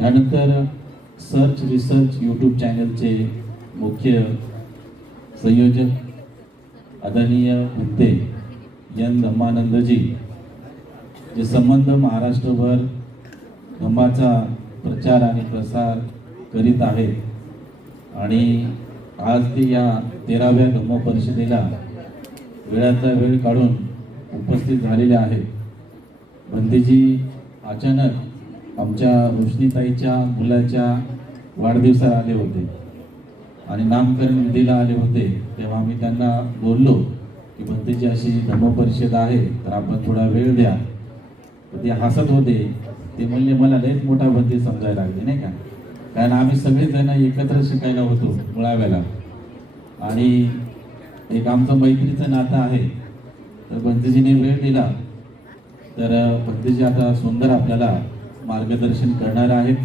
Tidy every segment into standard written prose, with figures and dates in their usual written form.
यानंतर search research YouTube चॅनलचे मुख्य संयोजक आदरणीय भंते एन धम्मानंदजी, जे संबंध महाराष्ट्रभर धम्माचा प्रचार आणि प्रसार करीत आहेत आणि आज ते या 13व्या धम्म परिषदेला वेळाचा वेळ काढून उपस्थित झालेले आहेत. भंतेजी अचानक आमच्या रोशनीताईच्या मुलाच्या वाढदिवसाला आले होते आणि नामकरण विधीला आले होते. तेव्हा आम्ही त्यांना बोललो की भंतेची अशी धम्म परिषद आहे, तर आपण थोडा वेळ द्या. तर ते हसत होते. ते म्हणले मला लयच मोठा भंते समजायला लागले, नाही का, कारण आम्ही सगळेजण एकत्र शिकायला होतो मुळाव्याला आणि एक आमचं मैत्रीचं नातं आहे. तर भंतेजीने वेळ दिला. तर भंतेजी आता सुंदर आपल्याला मार्गदर्शन करणार आहेत.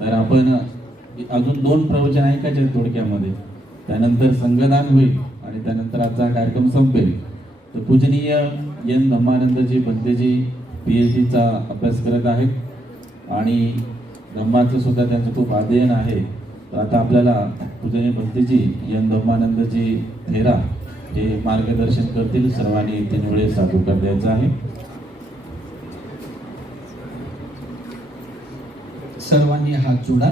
तर आपण अजून 2 प्रवचन ऐकायचे आहेत थोडक्यामध्ये, त्यानंतर संगदान होईल आणि त्यानंतर आजचा कार्यक्रम संपेल. तर पूजनीय एन धम्मानंदजी भंतेजी PhD चा अभ्यास करत आहेत आणि धम्माचं सुद्धा त्यांचं खूप अध्ययन आहे. तर आता आपल्याला पूजनीय भंतेजी एन धम्मानंदजी थेरा हे मार्गदर्शन करतील. सर्वांनी 3 वेळेस सादुकार द्यायचा आहे. सर्वांनी हात जोडा.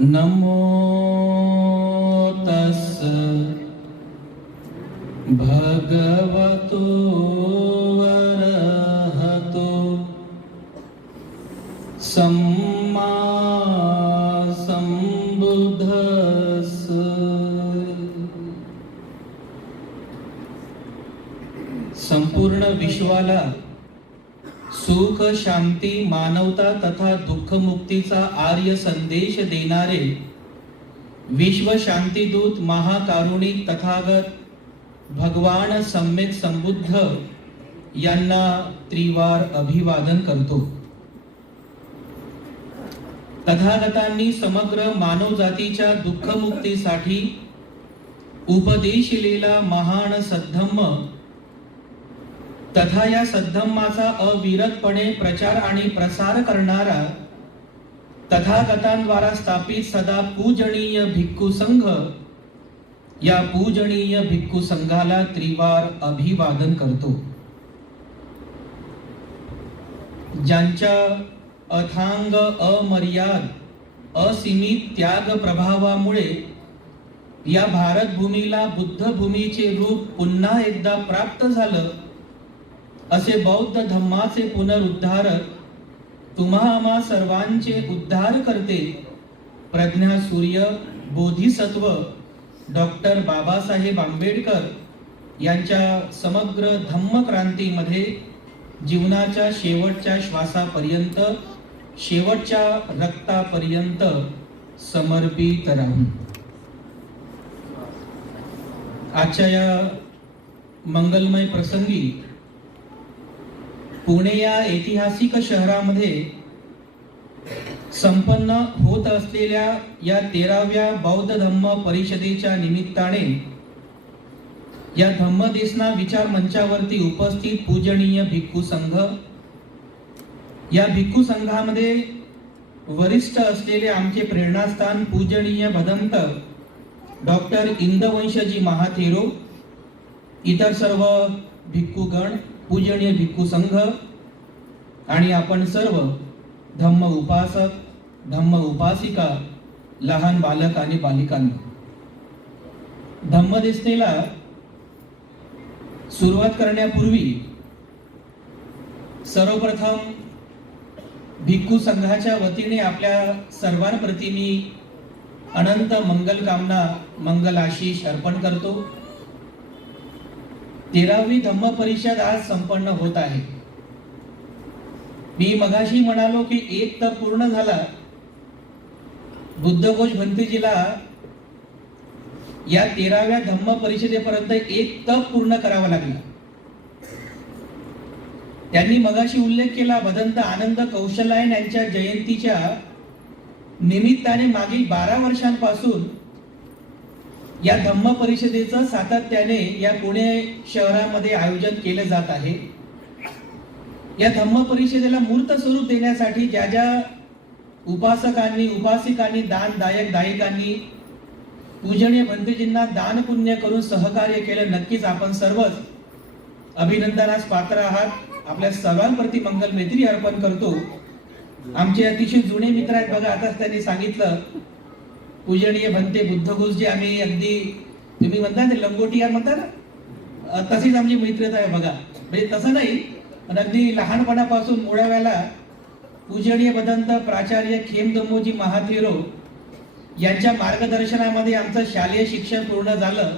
नमो तस् भगवतो वरहतो सम्मा संबुद्धस्स. संपूर्ण विश्वाला सुख, शांती, मानवता तथा दुःख मुक्तीचा आर्य संदेश देणारे विश्व शांतीदूत महाकारुणिक तथागत भगवान सम्यक संबुद्ध यांना त्रिवार अभिवादन करतो. तथागतांनी समग्र मानव जातीच्या दुःख मुक्तीसाठी उपदेशिलेला महान सद्धम्म तथा या सद्धम्माचा अविरतपणे प्रचार आणि प्रसार करणारा तथागतांद्वारा स्थापित सदा पूजनीय भिक्खू संघ, या पूजनीय भिक्खू संघाला त्रिवार अभिवादन करतो. ज्यांच्या अथांग अमर्याद असीमित त्याग प्रभावामुळे या भारत भूमीला बुद्ध भूमीचे रूप पुन्हा एकदा प्राप्त झालं, असे बौद्ध धम्माचे पुनरुद्धारक, तुम्हा आम्हा सर्वांचे उद्धार करते प्रज्ञा सूर्य बोधिसत्व डॉक्टर बाबासाहेब आंबेडकर यांच्या समग्र धम्म क्रांतीमध्ये जीवनाच्या शेवटच्या श्वासापर्यंत, शेवटच्या रक्तापर्यंत समर्पित राहून आजच्या या मंगलमय प्रसंगी पुणे या ऐतिहासिक शहरामध्ये संपन्न होत असलेल्या या 13व्या बौद्ध धम्म परिषदेच्या निमित्ताने या धम्मदेसना विचार मंचावरती उपस्थित पूजनीय भिक्खू संघ, या भिक्खू संघामध्ये वरिष्ठ असलेले आमचे प्रेरणास्थान पूजनीय भदंत डॉक्टर इंदवंशजी महाथेरो, इतर सर्व भिक्खूगण, पूजनीय भिक्खू संघ आणि आपण सर्व धम्म उपासक, धम्म उपासिका, लहान बालक आणि बालिकांनी, धम्मदेसनेला सुरुवात करण्यापूर्वी सर्वप्रथम भिक्खू संघाच्या वतीने आपल्या सर्वांप्रती मी अनंत मंगल कामना, मंगल आशीष अर्पण करतो. 13वी धम्म परिषद आज संपन्न होत आहे. मी मगाशी म्हणालो की एक तप पूर्ण झाला. बुद्धघोष भंतेजीला या 13व्या धम्म परिषदेपर्यंत एक तप पूर्ण करावा लागला. त्यांनी मगाशी उल्लेख केला, भदंत आनंद कौशलायन यांच्या जयंतीच्या निमित्ताने मागील 12 वर्षांपासून या धम्म परिषदेचं सातत्याने या पुणे शहरामध्ये आयोजन केले जात आहे. या धम्म परिषदेला मूर्त स्वरूप देण्यासाठी ज्या ज्या उपासकांनी उपासिकांनी दानदायक दायिकांनी पूजनीय भंतेजींना दान पुण्य करून सहकार्य केलं, नक्कीच आपण सर्वच अभिनंदनास पात्र आहात. आपल्या सर्वांप्रती मंगल मैत्री अर्पण करतो. आमचे अतिशय जुने मित्र आहेत बघा, आताच त्यांनी सांगितलं पूजनीय भंते बुद्धघोषजी, आम्ही अगदी तुम्ही म्हणता ते लंगोटियार म्हणता ना, तशीच आमची मैत्रीता आहे बघा. म्हणजे तसं नाही, पण अगदी लहानपणापासून मुळाव्याला पूजनीय भदंत प्राचार्य खेमदमोजी महाथेरो यांच्या मार्गदर्शनामध्ये आमचं शालेय शिक्षण पूर्ण झालं.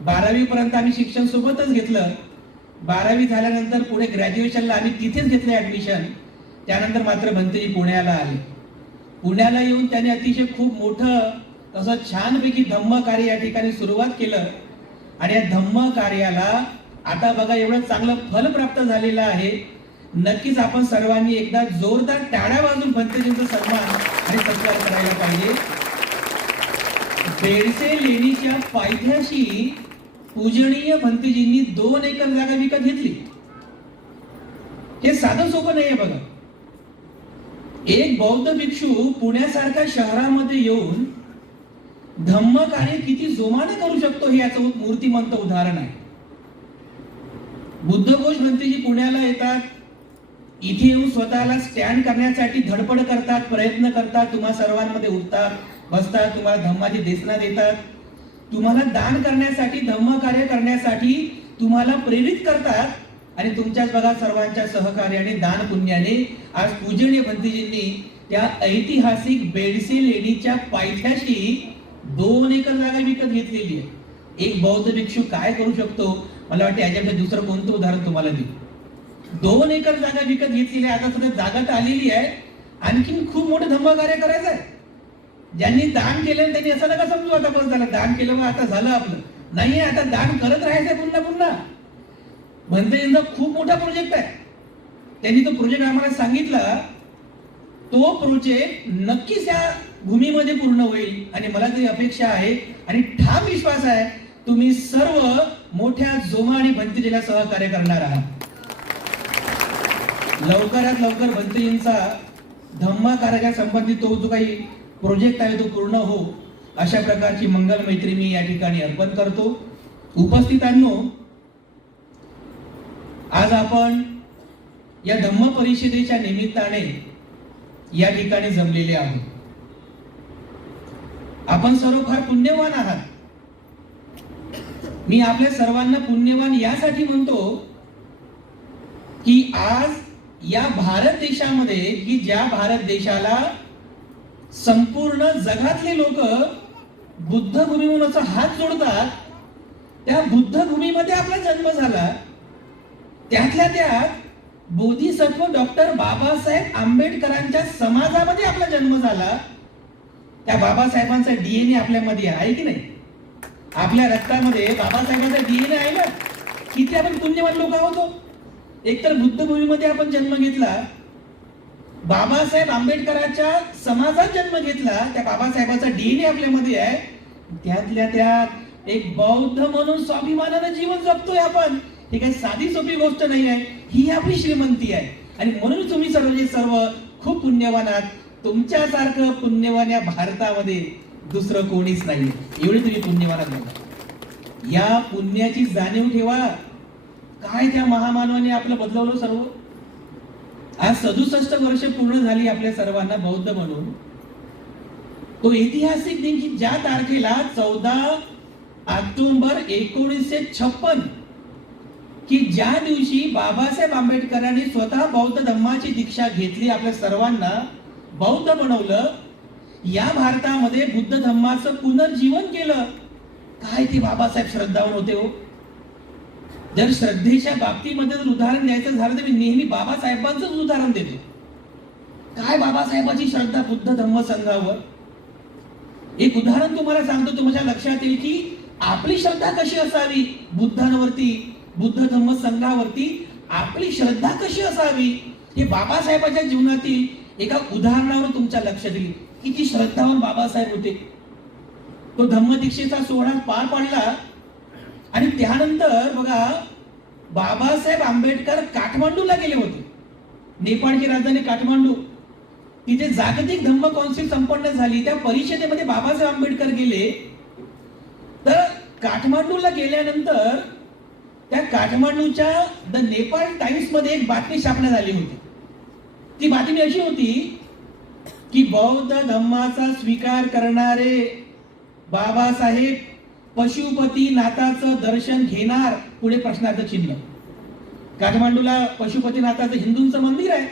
12वी पर्यंत आम्ही शिक्षण सोबतच घेतलं. 12वी झाल्यानंतर पुढे ग्रॅज्युएशनला आम्ही तिथेच घेतले ऍडमिशन. त्यानंतर मात्र भंतेजी पुण्याला आले. पुण्याला येऊन त्यांनी अतिशय खूप मोठं असं छानपैकी धम्म कार्य या ठिकाणी सुरुवात केलं. आणि या धम्म कार्याला आता बघा एवढं चांगलं फल प्राप्त झालेलं आहे. नक्कीच आपण सर्वांनी एकदा जोरदार टाळ्या वाजून भंतेजींचा सन्मान आणि सत्कार करायला पाहिजे. बेडसे लेणीच्या पायथ्याशी पूजनीय भंतेजींनी 2 एकर जागा विकत घेतली. हे साधं सोपं नाहीये बघा. एक बौद्ध भिक्षू पुण्यासारख्या शहरामध्ये येऊन धम्म कार्य किती जोमाने करू शकतो हे याचं मूर्तिमंत उदाहरण आहे. बुद्धघोष भंतेजी पुण्याला येतात, इथे येऊन स्वतःला स्टँड करण्यासाठी धडपड करतात, प्रयत्न करतात, तुम्हा सर्वांमध्ये उठतात बसतात, तुम्हाला धम्माची देसना देतात, तुम्हाला दान करण्यासाठी धम्म कार्य करण्यासाठी तुम्हाला प्रेरित करतात. आणि तुमच्याच बघा सर्वांच्या सहकार्याने दान पुण्याने आज पूजनीय भंतेजींनी त्या ऐतिहासिक बेडसे लेणीच्या पायथ्याशी 2 एकर जागा विकत घेतलेली आहे. एक बौद्ध भिक्षू काय करू शकतो, मला वाटतं याच्यापेक्षा दुसरं कोणतं उदाहरण तुम्हाला देऊ. 2 एकर जागा विकत घेतलेली आहे. आता सुद्धा जागा तर आलेली आहे, आणखीन खूप मोठं धम्म कार्य करायचं आहे. ज्यांनी दान केलं त्यांनी असं नका समजू आता बस झालं दान केलं मग आता झालं आपलं. नाहीये, आता दान करत राहायचंय पुन्हा पुन्हा. भंतेजींचा खूप मोठा प्रोजेक्ट आहे. त्यांनी तो प्रोजेक्ट आम्हाला सांगितला. तो प्रोजेक्ट नक्कीच या भूमीमध्ये पूर्ण होईल आणि मला तरी अपेक्षा आहे आणि ठाम विश्वास आहे तुम्ही सर्व मोठ्या जोमाने भंतेजीला सहकार्य करणार आहात. लवकरात लवकर भंतेजींचा धम्म कार्याच्या संबंधित तो जो काही प्रोजेक्ट आहे तो पूर्ण हो, अशा प्रकारची मंगल मैत्री मी या ठिकाणी अर्पण करतो. उपस्थितांनो, आज आपण या धम्म परिषदेच्या निमित्ताने या ठिकाणी जमलेले आहोत. आपण सर्व फार पुण्यवान आहात. मी आपल्या सर्वांना पुण्यवान यासाठी म्हणतो की आज या भारत देशामध्ये, की ज्या भारत देशाला संपूर्ण जगातले लोक बुद्धभूमी म्हणून असा हात जोडतात, त्या बुद्धभूमीमध्ये आपला जन्म झाला. त्यातल्या त्यात बोधिसत्व डॉक्टर बाबासाहेब आंबेडकरांच्या समाजामध्ये आपला जन्म झाला. त्या बाबासाहेबांचा डीएनए आपल्यामध्ये आहे की नाही? आपल्या रक्तामध्ये बाबासाहेबांचा डीएनए आहे ना. किती आपण पुण्यवान लोक आहोत. एकतर बुद्धभूमीमध्ये आपण जन्म घेतला, बाबासाहेब आंबेडकरांच्या समाजात जन्म घेतला, त्या बाबासाहेबांचा डीएनए आपल्यामध्ये आहे. त्यातल्या त्यात एक बौद्ध म्हणून स्वाभिमानानं जीवन जगतोय आपण. ही काही साधी सोपी गोष्ट नाही आहे. ही आपली श्रीमंती आहे आणि म्हणून तुम्ही सर्व खूप पुण्यवान आहात. तुमच्यासारखं पुण्यवान या भारतामध्ये दुसरं कोणीच नाही. एवढे तुम्ही पुण्यवान आहात. या पुण्याची जाणीव ठेवा. काय त्या महामानवाने आपलं बदलवलं सर्व. आज 67 वर्ष पूर्ण झाली आपल्या सर्वांना बौद्ध म्हणून. तो ऐतिहासिक दिन की ज्या तारखेला 14 ऑक्टोबर 1956 की ज्या दिवशी बाबासाहेब आंबेडकरांनी स्वतः बौद्ध धम्माची दीक्षा घेतली, आपल्या सर्वांना बौद्ध बनवलं, या भारतामध्ये बुद्ध धम्माचं पुनर्जीवन केलं. काय ते बाबासाहेब श्रद्धावान होते हो. जर श्रद्धेच्या बाबतीमध्ये जर उदाहरण द्यायचं झालं तर मी नेहमी बाबासाहेबांचंच उदाहरण देतो. काय बाबासाहेबांची श्रद्धा बुद्ध धम्म संघावर. एक उदाहरण तुम्हाला सांगतो, तुमच्या लक्षात येईल की आपली श्रद्धा कशी असावी बुद्धांवरती, बुद्ध धम्म संघावरती आपली श्रद्धा कशी असावी हे बाबासाहेबांच्या जीवनातील एका उदाहरणावर तुमच्या लक्षात येईल. किती श्रद्धावान बाबासाहेब होते. तो धम्म दीक्षेचा सोहळा पार पडला आणि त्यानंतर बघा बाबासाहेब आंबेडकर काठमांडूला गेले होते. नेपाळची राजधानी काठमांडू, तिथे जागतिक धम्म कौन्सिल संपन्न झाली. त्या परिषदेमध्ये बाबासाहेब आंबेडकर गेले. तर काठमांडूला गेल्यानंतर त्या काठमांडूच्या द नेपाळ टाइम्स मध्ये एक बातमी छापण्यात आली होती. ती बातमी अशी होती की बौद्ध धम्माचा स्वीकार करणारे बाबासाहेब पशुपतीनाथाचं दर्शन घेणार, पुढे प्रश्नार्थ चिन्ह. काठमांडूला पशुपतीनाथाचं हिंदूंचं मंदिर आहे.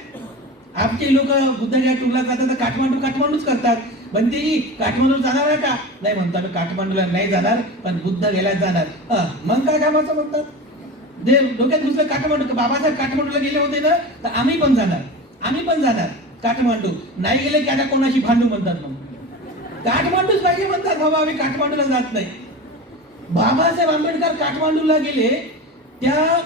आमचे लोक बुद्धगया टूरला जातात तर काठमांडूच करतात. बनतेजी काठमांडू जाणार आहे का? नाही म्हणतो आम्ही काठमांडूला नाही जाणार, पण बुद्ध गेला जाणार. मग काय कामाचं म्हणतात? जे डोक्यात दुसरं काठमांडू, बाबासाहेब काठमांडूला गेले होते ना, तर आम्ही पण जाणार काठमांडू. नाही गेले की आता कोणाशी भांडू म्हणतात. मग काठमांडूच पाहिजे म्हणतात. बाबा आम्ही काठमांडूला जात नाही. बाबासाहेब आंबेडकर काठमांडूला गेले. त्या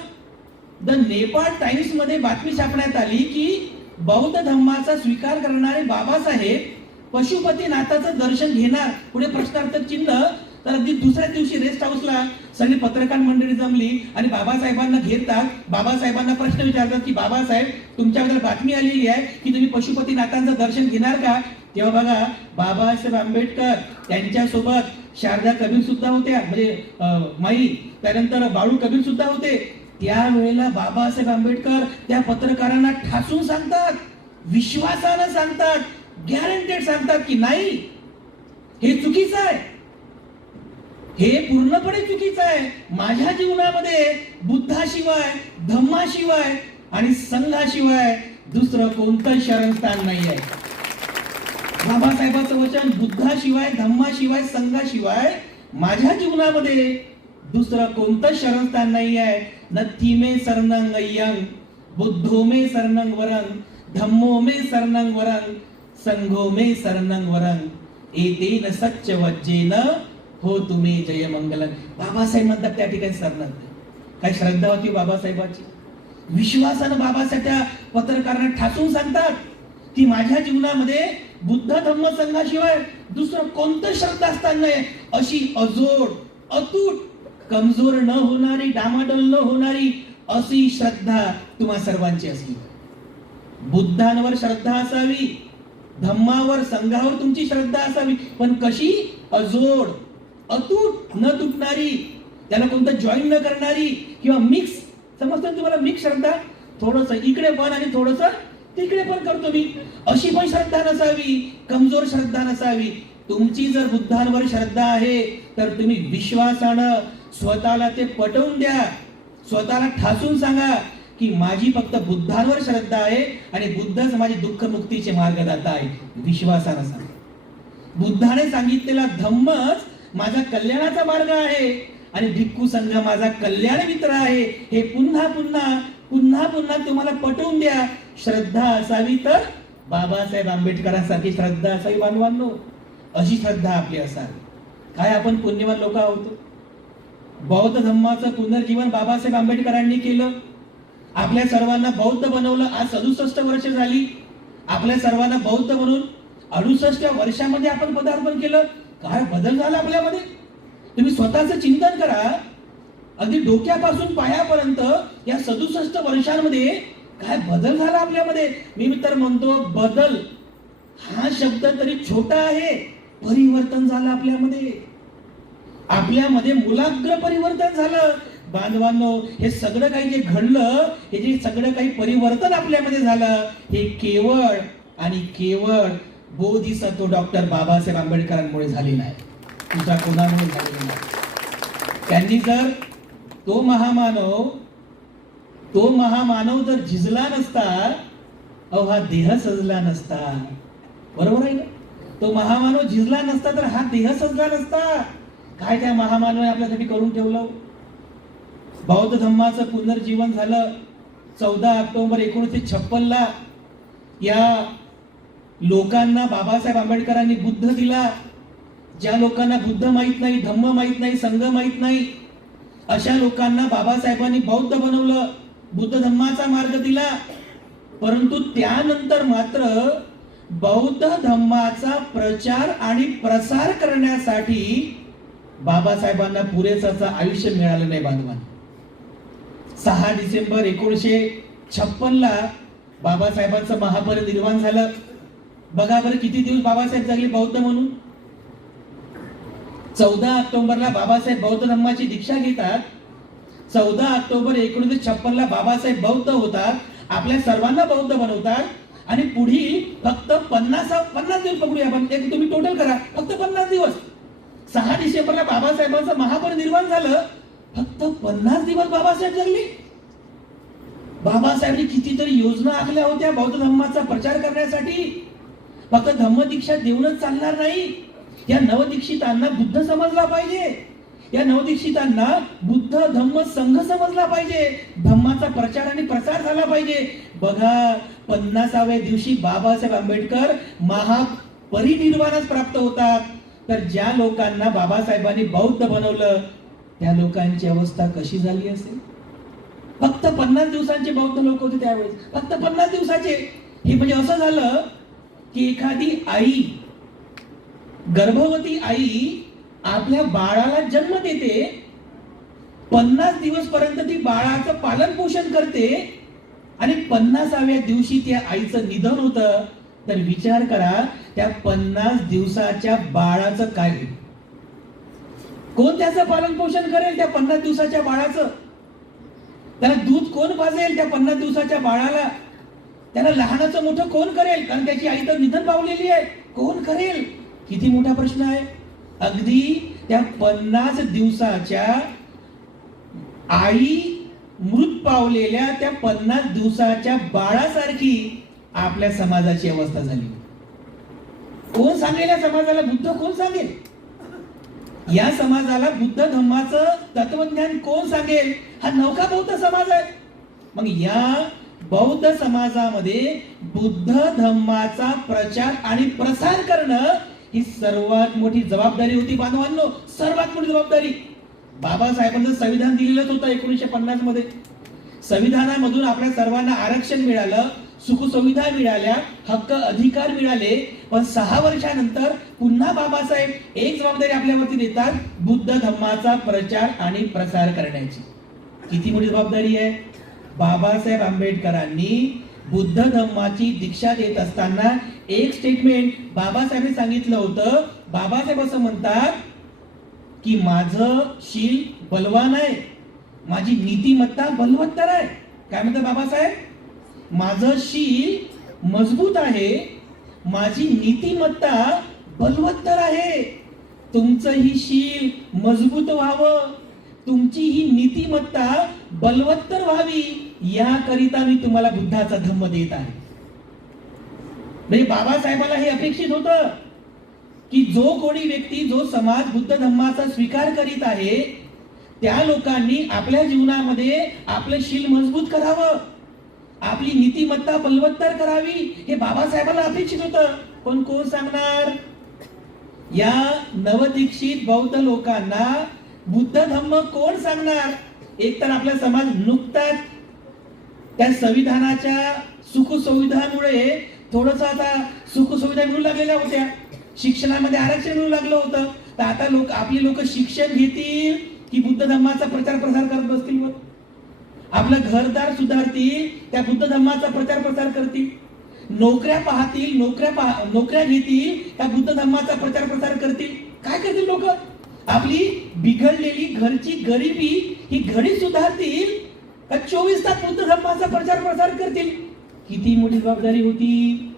द नेपाळ टाइम्स मध्ये बातमी छापण्यात आली की बौद्ध धम्माचा स्वीकार करणारे बाबासाहेब पशुपतीनाथाचं दर्शन घेणार, पुढे प्रश्नार्थ चिन्ह. तर अगदी दुसऱ्या दिवशी रेस्ट हाऊसला सगळी पत्रकार मंडळी जमली आणि बाबासाहेबांना घेतात. बाबासाहेबांना प्रश्न विचारतात की बाबासाहेब तुमच्याबद्दल बातमी आलेली आहे की तुम्ही पशुपतीनाथांचं दर्शन घेणार का? तेव्हा बघा बाबासाहेब आंबेडकर त्यांच्यासोबत शारदा कबीर सुद्धा होत्या, म्हणजे माई, त्यानंतर बाळू कबीर सुद्धा होते. त्यावेळेला बाबासाहेब आंबेडकर त्या पत्रकारांना ठासून सांगतात, विश्वासानं सांगतात, गॅरंटेड सांगतात की नाही, हे चुकीचं आहे, हे पूर्णपणे चुकीचं आहे. माझ्या जीवनामध्ये बुद्धाशिवाय, धम्माशिवाय आणि संघाशिवाय दुसरं कोणतं शरणस्थान नाही आहे. बाबासाहेबांचं वचन, बुद्धाशिवाय, धम्माशिवाय, संघाशिवाय माझ्या जीवनामध्ये दुसरं कोणतं शरणस्थान नाही आहे. नथी में शरणं अय्यं, बुद्धो में शरणं वरं, धम्मो में शरणं वरं, संघो में शरणं वरं, एतेन सच्च वज्जेन हो तुम्ही जय मंगलम. बाबासाहेब म्हणतात त्या ठिकाणी शरणात. काय श्रद्धा होती बाबासाहेबांची, विश्वासानं बाबासाहेब त्या पत्रकारांना ठासून सांगतात की माझ्या जीवनामध्ये बुद्ध धम्म संघाशिवाय दुसरं कोणतं श्रद्धास्थान नाही. अशी अजोड, अतूट, कमजोर न होणारी, डामाडोल न होणारी अशी श्रद्धा तुम्हा सर्वांची असली. बुद्धांवर श्रद्धा असावी, धम्मावर, संघावर तुमची श्रद्धा असावी, पण कशी? अजोड, अतूट, न तुटणारी, त्याला कोणतं जॉईन न करणारी किंवा मिक्स. समजतं तुम्हाला? मिक्स श्रद्धा, थोडस इकडे पण आणि थोडस तिकडे पण करतो मी, अशी पण श्रद्धा नसावी, कमजोर श्रद्धा नसावी. तुमची जर बुद्धांवर श्रद्धा आहे तर तुम्ही विश्वासानं स्वतःला ते पटवून द्या, स्वतःला ठासून सांगा की माझी फक्त बुद्धांवर श्रद्धा आहे आणि बुद्धच माझी दुःख मुक्तीचे मार्गदाता आहे. विश्वासानं सांगा. बुद्धाने सांगितलेला धम्मच माझा कल्याणाचा मार्ग आहे आणि भिक्खू संघ माझा कल्याण मित्र आहे. हे पुन्हा पुन्हा पुन्हा पुन्हा तुम्हाला पटवून द्या. श्रद्धा असावी तर बाबासाहेब आंबेडकरांसारखी श्रद्धा असावी बांधवांनो, अशी श्रद्धा आपली असावी. काय आपण पुण्यवान लोक आहोत. बौद्ध धम्माचं पुनर्जीवन बाबासाहेब आंबेडकरांनी केलं. आपल्या सर्वांना बौद्ध बनवलं. आज 67 वर्ष झाली आपल्या सर्वांना बौद्ध म्हणून. 68 वर्षामध्ये आपण पदार्पण केलं. काय बदल झाला आपल्यामध्ये? तुम्ही स्वतःचं चिंतन करा. अगदी डोक्यापासून पायापर्यंत या 67 वर्षांमध्ये काय बदल झाला आपल्यामध्ये. मी तर म्हणतो बदल हा शब्द तरी छोटा आहे, परिवर्तन झालं आपल्यामध्ये. आपल्यामध्ये मूलाग्र परिवर्तन झालं बांधवांनो. हे सगळं काही जे घडलं, हे जे सगळं काही परिवर्तन आपल्यामध्ये झालं, हे केवळ आणि केवळ बोधिसत्व डॉक्टर बाबासाहेब आंबेडकरांमुळे झालेलं आहे, दुसरा कोणामुळे झालेलं नाही. त्यांनी जर तो महामानव जर झिजला नसता, हा देह सजला नसता. बरोबर आहे ना? तो महामानव झिजला नसता तर हा देह सजला नसता. काय त्या महामानवाने आपल्यासाठी करून ठेवलं. बौद्ध धम्माचं पुनर्जीवन झालं 14 ऑक्टोबर 1956 ला. या लोकांना बाबासाहेब आंबेडकरांनी बुद्ध दिला. ज्या लोकांना बुद्ध माहित नाही, धम्म माहित नाही, संघ माहित नाही, अशा लोकांना बाबासाहेबांनी बौद्ध बनवलं, बुद्ध धम्माचा मार्ग दिला. परंतु त्यानंतर मात्र बौद्ध धम्माचा प्रचार आणि प्रसार करण्यासाठी बाबासाहेबांना पुरेसं आयुष्य मिळालं नाही बांधवांना. 6 डिसेंबर 1956 ला बाबासाहेबांचं महापरिनिर्वाण झालं. बघा बरं किती दिवस बाबासाहेब जगले बौद्ध म्हणून. 14 ऑक्टोबरला बाबासाहेब बौद्ध धर्माची दीक्षा घेतात. 14 ऑक्टोबर 1956 ला बाबासाहेब बौद्ध होतात, आपल्या सर्वांना बौद्ध बनवतात आणि पुढील फक्त 50 दिवस पकडूया आपण, एक तुम्ही टोटल करा, फक्त 50 दिवस. 6 डिसेंबरला बाबासाहेबांचं महापरिनिर्वाण झालं, फक्त 50 दिवस बाबासाहेब जगले. बाबासाहेबांनी कितीतरी योजना आखल्या होत्या बौद्ध धर्माचा प्रचार करण्यासाठी. फक्त धम्मदीक्षा देऊनच चालणार नाही, या नवदीक्षितांना बुद्ध समजला पाहिजे, या नवदीक्षितांना बुद्ध धम्म संघ समजला पाहिजे, धम्माचा प्रचार आणि प्रसार झाला पाहिजे. बघा 50व्या दिवशी बाबासाहेब आंबेडकर महापरिनिर्वाणच प्राप्त होतात. तर ज्या लोकांना बाबासाहेबांनी बौद्ध बनवलं त्या लोकांची अवस्था कशी झाली असेल. फक्त 50 दिवसांचे बौद्ध लोक होते त्यावेळेस, फक्त 50 दिवसाचे. हे म्हणजे असं झालं की एखादी आई, गर्भवती आई आपल्या बाळाला जन्म देते, 50 दिवस पर्यंत ती बाळाचं पालन पोषण करते आणि 50व्या दिवशी त्या आईचं निधन होतं. तर विचार करा त्या 50 दिवसाच्या बाळाचं काय होईल. कोण त्याचं पालन पोषण करेल त्या 50 दिवसाच्या बाळाचं. त्याला दूध कोण पाजेल त्या 50 दिवसाच्या बाळाला. त्याला लहानाचं मोठं कोण करेल, कारण त्याची आई तर निधन पावलेली आहे, कोण करेल. किती मोठा प्रश्न आहे. अगदी त्या 50 दिवसाच्या आई मृत पावलेल्या त्या 50 दिवसाच्या बाळासारखी आपल्या समाजाची अवस्था झाली. कोण सांगेल या समाजाला, बुद्ध कोण सांगेल या समाजाला, बुद्ध धम्माचं तत्वज्ञान कोण सांगेल. हा नौका बौद्ध समाज आहे. मग या बौद्ध समाजामध्ये बुद्ध धम्माचा प्रचार आणि प्रसार करणं ही सर्वात मोठी जबाबदारी होती बांधवांनो, सर्वात मोठी जबाबदारी. बाबासाहेबांचं संविधान दिलेलंच होतं 1950 मध्ये. संविधानामधून आपल्या सर्वांना आरक्षण मिळालं, सुखसुविधा मिळाल्या, हक्क अधिकार मिळाले. पण 6 वर्षानंतर पुन्हा बाबासाहेब एक जबाबदारी आपल्यावरती देतात, बुद्ध धम्माचा प्रचार आणि प्रसार करण्याची. किती मोठी जबाबदारी आहे. बाबासाहेब आंबेडकरांनी बुद्ध धम्माची दीक्षा देत असताना एक स्टेटमेंट बाबासाहेबांनी सांगितलं होतं. बाबासाहेब असं म्हणतात की माझं शील बलवान आहे, माझी नीतिमत्ता बलवत्तर आहे. काय म्हणतात बाबासाहेब, माझं शील मजबूत आहे, माझी नीतिमत्ता बलवत्तर आहे. तुमचं ही शील मजबूत व्हावं, तुमची ही नीतिमत्ता बलवत्तर व्हावी, याकरिता मी तुम्हाला बुद्धाचा धम्म देत आहे. म्हणजे बाबासाहेबाला हे अपेक्षित होतं की जो कोणी व्यक्ती, जो समाज बुद्ध धम्माचा स्वीकार करीत आहे त्या लोकांनी आपल्या जीवनामध्ये आपलं शील मजबूत करावं, आपली नीतिमत्ता बलवत्तर करावी, हे बाबासाहेबाला अपेक्षित होतं. पण कोण सांगणार. या नवदीक्षित बौद्ध लोकांना बुद्ध धम्म कोण सांगणार. एक तर आपला समाज नुकताच त्या संविधानाच्या सुखसुविधांमुळे थोडस आता सुखसुविधा मिळू लागलेल्या होत्या, शिक्षणामध्ये आरक्षण मिळू लागलं होतं. तर आता आपली लोक शिक्षण घेतील की बुद्ध धम्माचा प्रचार प्रसार करत बसतील. आपलं घरदार सुधारतील, त्या बुद्ध धम्माचा प्रचार प्रसार करतील. नोकऱ्या पाहतील, नोकऱ्या घेतील, त्या बुद्ध धम्माचा प्रचार प्रसार करतील. काय करतील लोक. आपली बिघडलेली घरची गरिबी ही घडी सुधारतील का 24 तास बुद्ध धम्माचा प्रचार प्रसार करतील. किती मोठी जबाबदारी होती.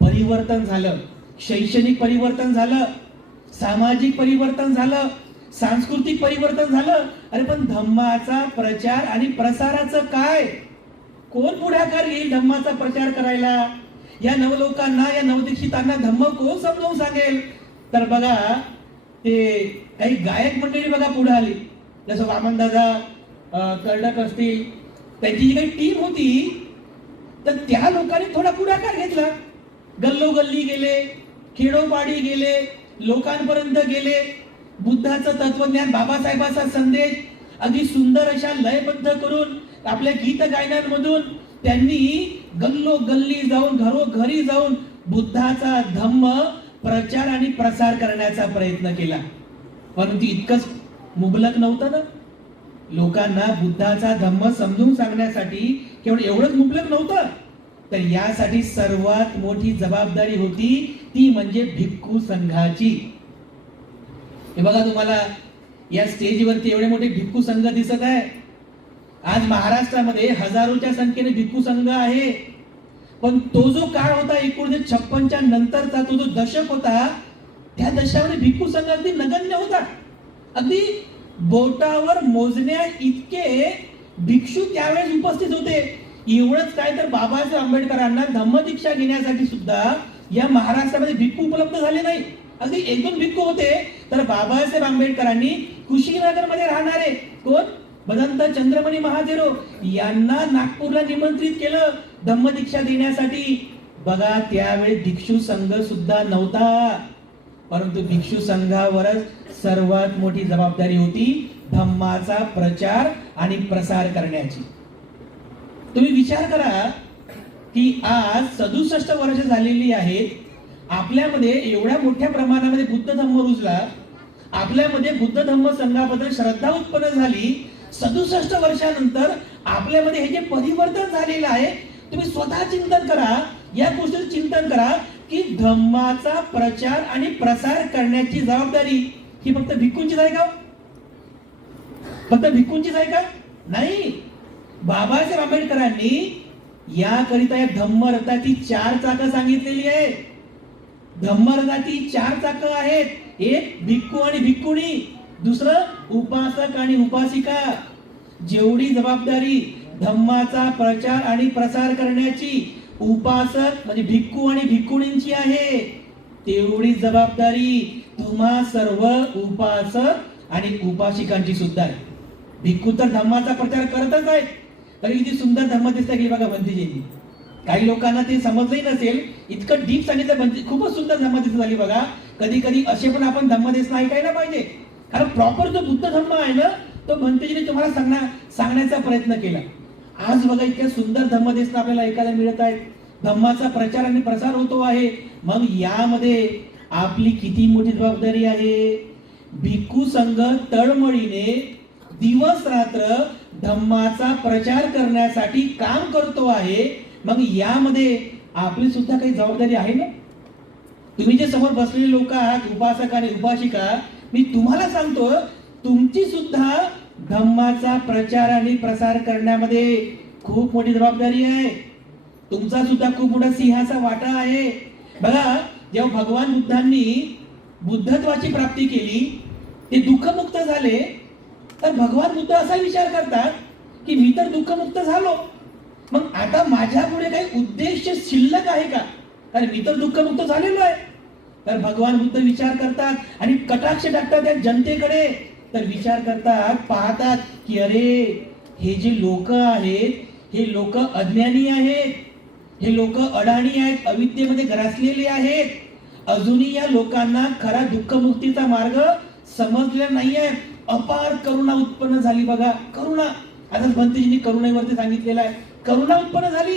परिवर्तन झालं, शैक्षणिक परिवर्तन झालं, सामाजिक परिवर्तन झालं, सांस्कृतिक परिवर्तन झालं. अरे पण धम्माचा प्रचार आणि प्रसाराचं काय. कोण पुढाकार घेईल धम्माचा प्रचार करायला. या नवलोकांना, या नवदीक्षितांना धम्म कोण समजावून सांगेल. तर बघा ते काही गायक मंडळी बघा पुढे आली, जसं वामनदादा कर्डक असतील, त्यांची जी काही टीम होती, तर त्या लोकांनी थोडा पुढाकार घेतला. गल्लोगल्ली गेले, खेडोपाडी गेले, लोकांपर्यंत गेले. बुद्धाचं तत्वज्ञान, बाबासाहेबांचा संदेश अगदी सुंदर अशा लयबद्ध करून आपल्या गीत गायनांमधून त्यांनी गल्लोगल्ली जाऊन, घरोघरी जाऊन बुद्धाचा धम्म प्रचार आणि प्रसार करण्याचा प्रयत्न केला. परंतु इतकंच मुबलक नव्हतं ना. लोकांना बुद्धाचा धम्म समजून सांगण्यासाठी केवळ एवढंच मुबलक नव्हतं, तर यासाठी सर्वात मोठी जबाबदारी होती ती म्हणजे भिक्खू संघाची. हे बघा, तुम्हाला या स्टेजवरती एवढे मोठे भिक्खू संघ दिसत आहे. आज महाराष्ट्रामध्ये हजारोच्या संख्येने भिक्खू संघ आहे. पण तो जो काळ होता 1956च्या नंतरचा, तो जो दशक होता, त्या दशकामध्ये भिक्खू संघ अगदी नगण्य होता. अगदी बोटावर मोजण्या इतके भिक्षू त्यावेळेस उपस्थित होते. एवढंच काय तर बाबासाहेब आंबेडकरांना धम्मदीक्षा घेण्यासाठी सुद्धा या महाराष्ट्रामध्ये भिक्खू उपलब्ध झाले नाही. अगदी 1-2 भिक्खू होते. तर बाबासाहेब आंबेडकरांनी कुशीनगर मध्ये राहणारे कोण, भदंत चंद्रमणी महादेरो यांना नागपूरला निमंत्रित केलं धम्मदीक्षा देण्यासाठी. बघा, त्यावेळी भिक्षू संघ सुद्धा नव्हता, परंतु भिक्षू संघावरच सर्वात मोठी जबाबदारी होती धम्माचा प्रचार आणि प्रसार करण्याची. तुम्ही विचार करा की आज 67 वर्ष झालेली आहेत. आपल्यामध्ये एवढ्या मोठ्या प्रमाणामध्ये बुद्ध धम्म रुजला, आपल्यामध्ये बुद्ध धम्म संघाबद्दल श्रद्धा उत्पन्न झाली. 67 वर्षानंतर आपल्यामध्ये हे जे परिवर्तन झालेलं आहे, तुम्ही स्वतः चिंतन करा, या गोष्टीचं चिंतन करा की धम्माचा प्रचार आणि प्रसार करण्याची जबाबदारी ही फक्त भिक्खूंचीच आहे का? फक्त भिक्खूंचीच आहे का? नाही. बाबासाहेब आंबेडकरांनी याकरिता या धम्मरथाची 4 चाकं सांगितलेली आहे. धम्मरथाची 4 चाकं आहेत. एक भिक्खू आणि भिक्खुणी, दुसरं उपासक आणि उपासिका. जेवढी जबाबदारी धम्माचा प्रचार आणि प्रसार करण्याची उपासक म्हणजे भिक्खू आणि भिक्खुणींची आहे, तेवढी जबाबदारी तुम्हा सर्व उपासक आणि उपासिकांची सुद्धा आहे. भिक्खू तर धम्माचा प्रचार करतच आहेत. तरी किती सुंदर धम्म दिसता गेली बघा भंतीजींनी. काही लोकांना ते समजलंही नसेल, इतकं डीप सांगितलं भंती. खूपच सुंदर धम्म दिसत झाली बघा. कधी कधी असे पण आपण धम्मदेशना ऐकायला पाहिजे, कारण प्रॉपर जो बुद्ध धम्म आहे ना, तो भंतीजीने तुम्हाला सांगण्याचा प्रयत्न केला. आज बघा, इतक्या सुंदर धम्मदेशना आपल्याला ऐकायला मिळत आहेत. धम्माचा प्रचार आणि प्रसार होतो आहे. मग यामध्ये आपली किती मोठी जबाबदारी आहे. भिक्खू संघ तळमळीने दिवस रात्र धम्माचा प्रचार करण्यासाठी काम करतो आहे. मग यामध्ये आपली सुद्धा काही जबाबदारी आहे ना. तुम्ही जे समोर बसलेले लोक आहात, उपासक आणि उपासिका, मी तुम्हाला सांगतो, तुमची सुद्धा धम्माचा प्रचार आणि प्रसार करण्यामध्ये खूप मोठी जबाबदारी आहे. तुमचा सुद्धा खूप मोठा सिंहाचा वाटा आहे. बघा, जेव्हा भगवान बुद्धांनी बुद्धत्वाची प्राप्ती केली, ते दुःखमुक्त झाले, तर भगवान बुद्ध असा विचार करतात की मी तर दुःखमुक्त झालो, मग आता माझ्या पुढे काही उद्देश शिल्लक आहे का? कारण मी तर दुःखमुक्त झालेलो आहे. तर भगवान बुद्ध विचार करतात आणि कटाक्ष टाकतात त्या जनतेकडे. तर विचार करतात, पाहतात की अरे, हे जे लोक आहेत, हे लोक अज्ञानी आहेत, हे लोक अडाणी आहेत, अविद्येमध्ये ग्रासलेले आहेत. अजूनही या लोकांना खरा दुःखमुक्तीचा मार्ग समजलेला नाहीये. अपार करुणा उत्पन्न झाली बघा. करुणा, आता भंतीजींनी करुणेवरती सांगितलेलं आहे. करुणा उत्पन्न झाली.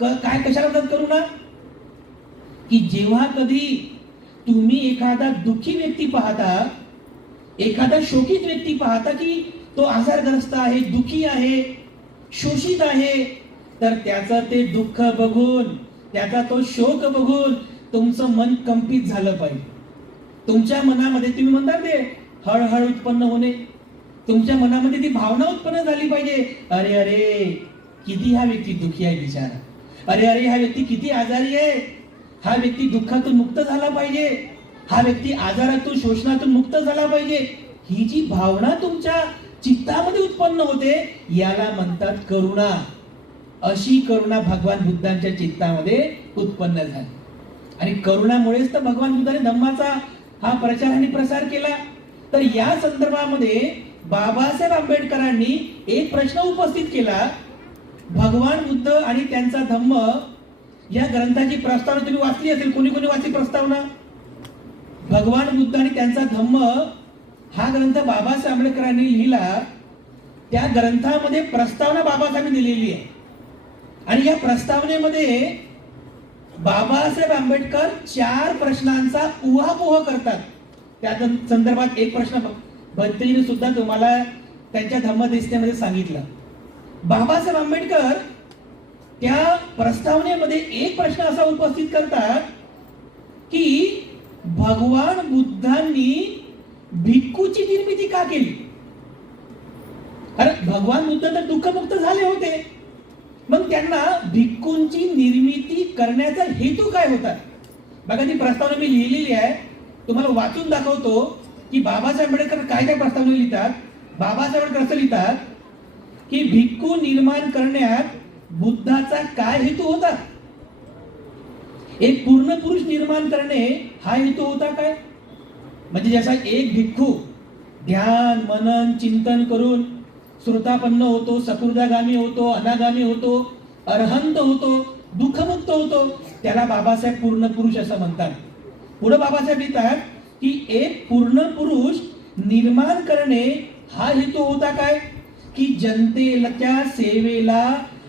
काय कशाला म्हणतात करुणा? की जेव्हा कधी तुम्ही एखादा दुःखी व्यक्ती पाहता, एखादा शोकित व्यक्ती पाहता की तो आजारग्रस्त आहे, दुःखी आहे, शोषित आहे, तर त्याचं ते दुःख बघून, त्याचा तो शोक बघून तुमचं मन कंपित झालं पाहिजे. तुमच्या मनामध्ये तुम्ही म्हणता ते हळहळ उत्पन्न होणे, तुमच्या मनामध्ये ती भावना उत्पन्न झाली पाहिजे. अरे अरे, किती हा व्यक्ती दुःखी आहे बिचारा. अरे अरे, हा व्यक्ती किती आजारी आहे. हा व्यक्ती दुःखातून मुक्त झाला पाहिजे. हा व्यक्ती आजारातून, शोषणातून मुक्त झाला पाहिजे. ही जी भावना तुमच्या चित्तामध्ये उत्पन्न होते, याला म्हणतात करुणा. अशी करुणा भगवान बुद्धांच्या चित्तामध्ये उत्पन्न झाली. आणि करुणामुळेच तर भगवान बुद्धाने धम्माचा हा प्रचार आणि प्रसार केला. तर या संदर्भामध्ये बाबासाहेब आंबेडकरांनी एक प्रश्न उपस्थित केला. भगवान बुद्ध आणि त्यांचा धम्म या ग्रंथाची प्रस्तावना तुम्ही वाचली असेल. कोणी कोणी वाचली प्रस्तावना? भगवान बुद्ध आणि त्यांचा धम्म हा ग्रंथ बाबासाहेब आंबेडकरांनी लिहिला. त्या ग्रंथामध्ये प्रस्तावना बाबासाहेबांनी दिलेली आहे. आणि या प्रस्तावनेमध्ये बाबासाहेब आंबेडकर 4 प्रश्नांचा उहापोह करतात. त्या संदर्भात एक प्रश्न भंतेजीने सुद्धा तुम्हाला त्यांच्या धम्मदेशनामध्ये सांगितलं. बाबासाहेब आंबेडकर त्या प्रस्तावनेमध्ये एक प्रश्न असा उपस्थित करतात की भगवान बुद्धांनी भिक्खूची निर्मिती का केली? कारण भगवान बुद्ध तर दुःखमुक्त झाले होते, मग त्यांना भिक्खूंची निर्मिती करण्याचा हेतू काय होता? बघा, ती प्रस्तावना मी लिहिलेली आहे, तुम्हाला वाचून दाखवतो की बाबासाहेब आंबेडकर काय काय प्रस्तावना लिहितात. बाबासाहेब आंबेडकर असं लिहितात की भिक्खू निर्माण करण्यात बुद्धाचा काय हेतू होता? एक पूर्ण पुरुष निर्माण करणे हा हेतू होता काय? म्हणजे जसा एक भिक्खू ध्यान मनन चिंतन करून श्रोतापन्न होतो, सकृदागामी होतो, अनागामी होतो, अरहंत होतो, दुःखमुक्त होतो, त्याला बाबासाहेब पूर्ण पुरुष असं म्हणतात. पुढे बाबासाहेब लिहितात की एक पूर्ण पुरुष निर्माण करणे हा हेतू होता काय? की जनतेच्या सेवेला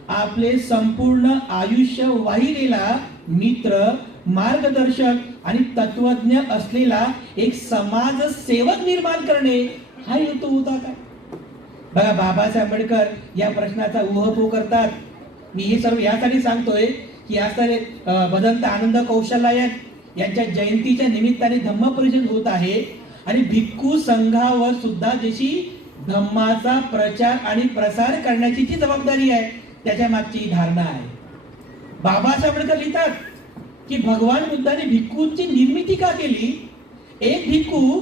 आपले संपूर्ण आयुष्य वाहिलेला मित्र, मार्गदर्शक आणि तत्वज्ञ असलेला एक समाज सेवक निर्माण करणे हा हेतू होता काय? बघा, बाबासाहेब आंबेडकर या प्रश्नाचा उहापोह करतात. मी हे सर्व यासाठी सांगतोय की आज तर भदंत आनंद कौशल्य यांच्या जयंतीच्या निमित्ताने धम्म परिषद होत आहे आणि भिक्खू संघावर सुद्धा जशी धम्माचा प्रचार आणि प्रसार करण्याची जी जबाबदारी आहे त्याच्या मागची धारणा आहे. बाबासाहेब आंबेडकर लिहितात की भगवान बुद्धाने भिक्खूंची निर्मिती का केली? एक भिक्खू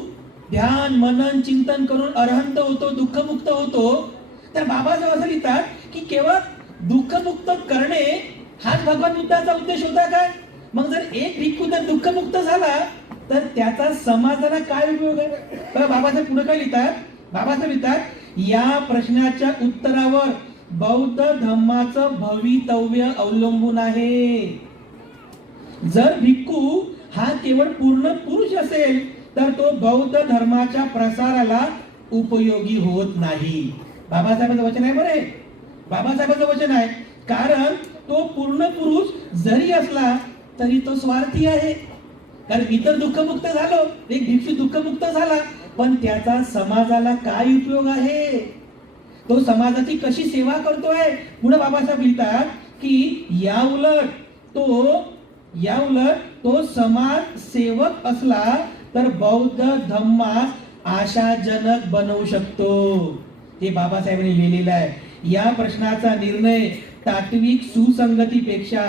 ध्यान मनन चिंतन करून अरहंत होतो, दुःखमुक्त होतो. तर बाबासाहेब असं लिहितात की केवळ दुःखमुक्त करणे हाच भगवान बुद्धाचा उद्देश होता काय? मग जर एक भिक्खू जर दुःखमुक्त झाला तर त्याचा समाजाला काय उपयोग आहे? तर बाबासाहेब पुढे काय लिहितात? बाबासाहेब लिहितात या प्रश्नाच्या उत्तरावर बौद्ध धम्माचं भवितव्य अवलंबून आहे. जर भिक्खू हा केवळ पूर्ण पुरुष असेल तर तो बौद्ध धर्माच्या प्रसाराला उपयोगी होत नाही. बाबासाहेबांचं वचन आहे बरे, बाबासाहेबांचं वचन आहे. कारण तो पूर्ण पुरुष जरी असला तरी तो स्वार्थी आहे. कारण इतर दुःखमुक्त झालो, एक भिक्षू दुःखमुक्त झाला, पण त्याचा समाजाला काय उपयोग आहे? तो समाजाची कशी सेवा करतोय? पुढे बाबासाहेब लिहितात की याउलट तो समाज सेवक असला तर बौद्ध धम्मास आशाजनक बनवू शकतो. हे बाबासाहेबांनी लिहिलेलं आहे. या प्रश्नाचा निर्णय तात्विक सुसंगतीपेक्षा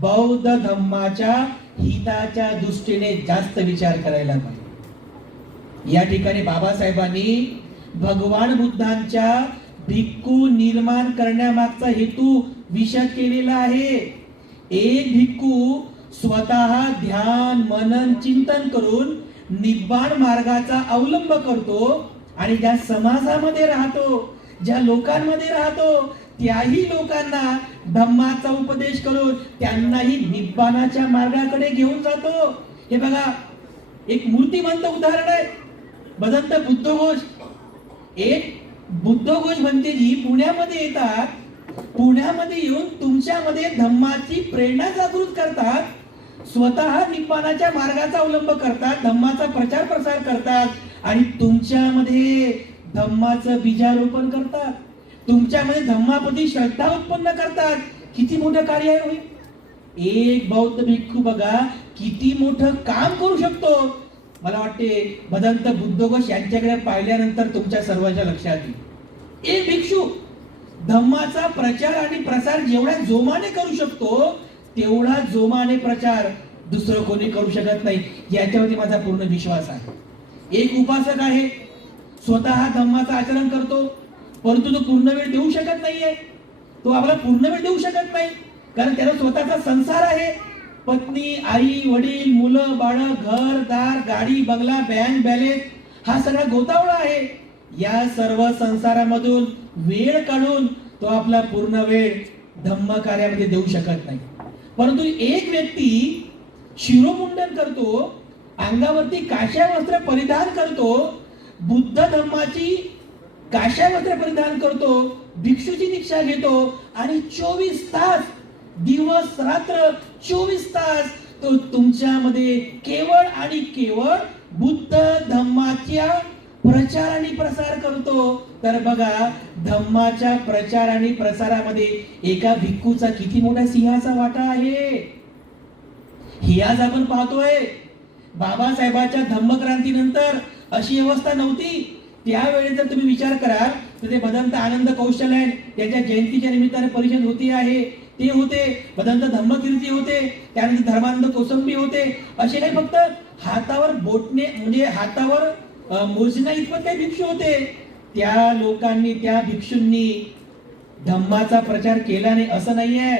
बौद्ध धम्माच्या हिताच्या दृष्टीने जास्त विचार करायला पाहिजे. या ठिकाणी बाबासाहेबांनी भगवान बुद्धांच्या भिक्खू निर्माण करण्यामागचा हेतू विशद केलेला आहे. एक भिक्खू स्वतः ध्यान मनन चिंतन करून निब्बाण मार्गाचा अवलंब करतो आणि ज्या समाजामध्ये राहतो, ज्या लोकांमध्ये राहतो, त्याही लोकांना धम्माचा उपदेश करून त्यांनाही निब्बाणाच्या मार्गाकडे घेऊन जातो. हे बघा, एक मूर्तिमंत उदाहरण आहे भदंत बुद्धघोष. एक बुद्धघोष म्हणते जी पुण्यामध्ये येतात, पुण्यामध्ये येऊन तुमच्यामध्ये धम्माची प्रेरणा जागृत करतात, स्वतः निब्बाणाच्या मार्गाचा अवलंब करतात, धम्माचा प्रचार प्रसार करतात आणि तुमच्यामध्ये धम्माचं बीजारोपण करतात, तुमच्यामध्ये धम्माप्रती श्रद्धा उत्पन्न करतात. किती मोठं कार्य आहे होय. एक बौद्ध भिक्खू बघा किती मोठं काम करू शकतो. मला वाटते भदंत बुद्धघोष यांच्याकडे पाहिल्यानंतर तुमच्या सर्वांच्या लक्षात येईल. एक भिक्षू धम्माचा प्रचार आणि प्रसार जेवढ्या जोमाने करू शकतो तेवढा जोमाने प्रचार दुसरं कोणी करू शकत नाही, याच्यावरती माझा पूर्ण विश्वास आहे. एक उपासक आहे, स्वतः धम्माचं आचरण करतो, परंतु तो पूर्ण वेळ देऊ शकत नाहीये. तो आपला पूर्ण वेळ देऊ शकत नाही कारण त्याला स्वतःचा संसार आहे. पत्नी, आई, वडील, मुलं, बाळ, घर दार, गाडी, बंगला, बँक बॅलन्स हा सगळा गोतावळा आहे. या सर्व संसारामधून वेळ काढून तो आपला पूर्ण वेळ धम्म कार्यामध्ये देऊ शकत नाही. परंतु एक व्यक्ती शिरोमुंडन करतो, अंगावरती काश्या वस्त्र परिधान करतो, बुद्ध धम्माची काश्या वस्त्र परिधान करतो, भिक्षूची दीक्षा घेतो आणि 24 तास दिवस रात्र 24 तास तो तुमच्यामध्ये केवळ आणि केवळ बुद्ध धम्माच्या प्रचार आणि प्रसार करतो. तर बघा, धम्माच्या प्रचार आणि प्रसारामध्ये एका भिक्खूचा किती मोठा सिंहाचा वाटा आहे ही आज आपण पाहतोय. बाबासाहेबांच्या धम्मक्रांतीनंतर अशी अवस्था नव्हती. त्यावेळेस जर तुम्ही विचार कराल तर ते भदंत आनंद कौशल्य त्यांच्या जयंतीच्या निमित्ताने परिषद होती आहे, ते होते. भदंत धम्मकीर्ती होते, त्यानंतर धर्मानंद कोसंबी होते. असे काही फक्त हातावर बोटणे म्हणजे हातावर मोजण्या इतपत काही भिक्षू होते. त्या लोकांनी, त्या भिक्षूंनी धम्माचा प्रचार केला नाही असं नाहीये,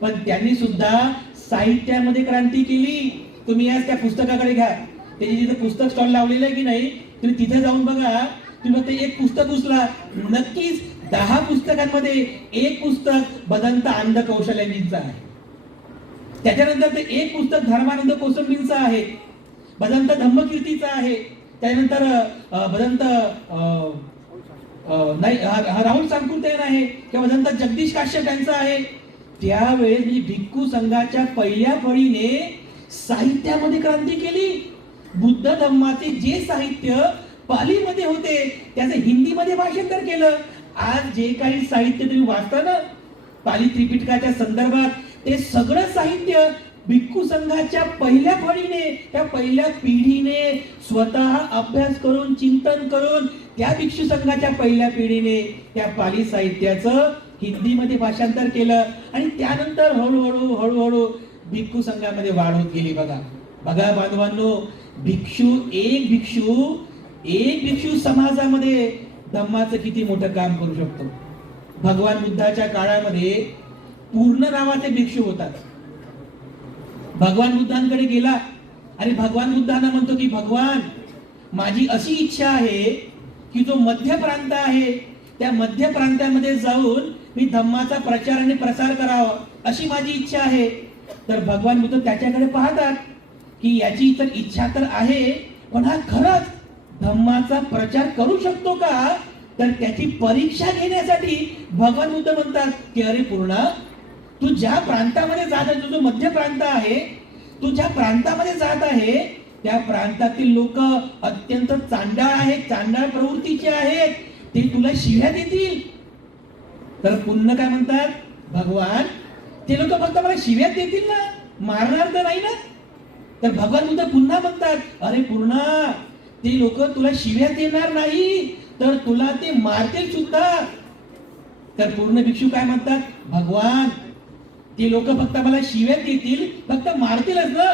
पण त्यांनी सुद्धा साहित्यामध्ये क्रांती केली. तुम्ही आज त्या पुस्तकाकडे घ्या, त्याची जिथे पुस्तक स्टॉल लावलेलं आहे की नाही, तुम्ही तिथे जाऊन बघा. तुम्ही फक्त एक पुस्तक उचला, नक्कीच 10 पुस्तकांमध्ये एक पुस्तक भदंत आनंद कौशल्यांचं आहे. त्याच्यानंतर ते एक पुस्तक धर्मानंद कोसंबींचं आहे, भदंत धम्मकीर्तीचं आहे. त्यानंतर भदंत राहुल सांकृत्यायन आहे किंवा भदंत जगदीश काश्यप यांचं आहे. त्यावेळेस म्हणजे भिक्खू संघाच्या पहिल्या फळीने साहित्यामध्ये क्रांती केली. बुद्ध धम्माचे जे साहित्य पालीमध्ये होते त्याचं हिंदीमध्ये भाषांतर केलं. आज जे काही साहित्य तुम्ही वाचता ना पाली त्रिपिटकाच्या संदर्भात, ते सगळं साहित्य भिक्खू संघाच्या पहिल्या फळीने, त्या पहिल्या पिढीने स्वतः अभ्यास करून, चिंतन करून, त्या भिक्षू संघाच्या पहिल्या पिढीने त्या पाली साहित्याचं हिंदीमध्ये भाषांतर केलं. आणि त्यानंतर हळूहळू हळूहळू भिक्खू संघामध्ये वाढ होत गेली. बघा बघा बांधवांनो, एक भिक्षू समाजामध्ये धम्माचं किती मोठं काम करू शकतो. भगवान बुद्धाच्या काळामध्ये पूर्ण नावाचे भिक्षू होतात. भगवान बुद्धांकडे गेला आणि भगवान बुद्धांना म्हणतो की भगवान, माझी अशी इच्छा आहे की जो मध्य प्रांत आहे त्या मध्य प्रांतामध्ये जाऊन मी धम्माचा प्रचार आणि प्रसार करावा, अशी माझी इच्छा आहे. तर भगवान बुद्ध त्याच्याकडे पाहतात की याची तर इच्छा तर आहे, पण हा खरंच धम्माचा प्रचार करू शकतो का? तर त्याची परीक्षा घेण्यासाठी भगवान बुद्ध म्हणतात की अरे पूर्णा, तू ज्या प्रांतामध्ये जात आहे, जो मध्य प्रांत आहे, तू ज्या प्रांतामध्ये जात आहे त्या प्रांतातील लोक अत्यंत चांडाळ आहेत, चांडाळ प्रवृत्तीचे आहेत, ते तुला शिव्या देतील. तर पुन्हा काय म्हणतात भगवान, ते लोक फक्त मला शिव्या देतील ना, मारणार तर नाही ना? तर भगवान बुद्ध पुन्हा म्हणतात अरे पूर्णा, ते लोक तुला शिव्या देणार नाही तर तुला ते मारतील सुद्धा. तर पूर्ण भिक्षू काय म्हणतात, भगवान ते लोक फक्त मला शिव्या देतील, फक्त मारतीलच ना,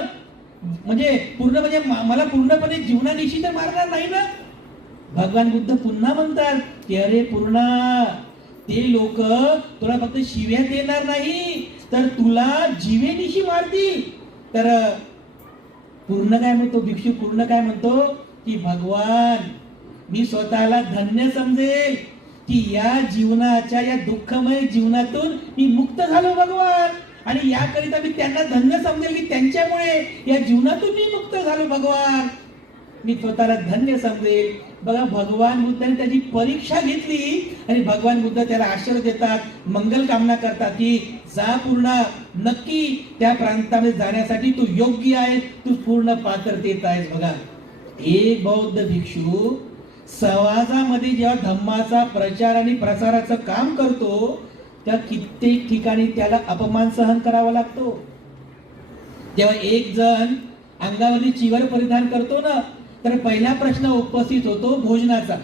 म्हणजे पूर्ण म्हणजे मला पूर्णपणे जीवनानिशी तर मारणार नाही ना? भगवान बुद्ध पुन्हा म्हणतात की अरे पूर्णा, ते लोक तुला फक्त शिव्या देणार नाही तर तुला जीवेनिशी मारतील. तर पूर्ण काय म्हणतो भिक्षू, पूर्ण काय म्हणतो की भगवान, मी स्वतःला धन्य समजेल की या जीवनाच्या, या दुःखमय जीवनातून मी मुक्त झालो भगवान, आणि याकरिता मी त्यांना धन्य समजेल की त्यांच्यामुळे या जीवनातून मी मुक्त झालो भगवान, मी स्वतःला धन्य समजेल. बघा भगवान बुद्धाने त्याची परीक्षा घेतली आणि भगवान बुद्ध त्याला आशीर्वाद देतात, मंगल कामना करतात की जा पूर्ण, नक्की त्या प्रांतामध्ये जाण्यासाठी तू योग्य आहे, तू पूर्ण पात्रतेत आहेस. बघा एक बौद्ध भिक्षू समाजामध्ये जेव्हा धम्माचा प्रचार आणि प्रसाराचं काम करतो त्या कित्येक ठिकाणी त्याला अपमान सहन करावा लागतो. जेव्हा एक जण अंगावरती चिवर परिधान करतो ना, तर पहिला प्रश्न उपस्थित होतो भोजनाचा.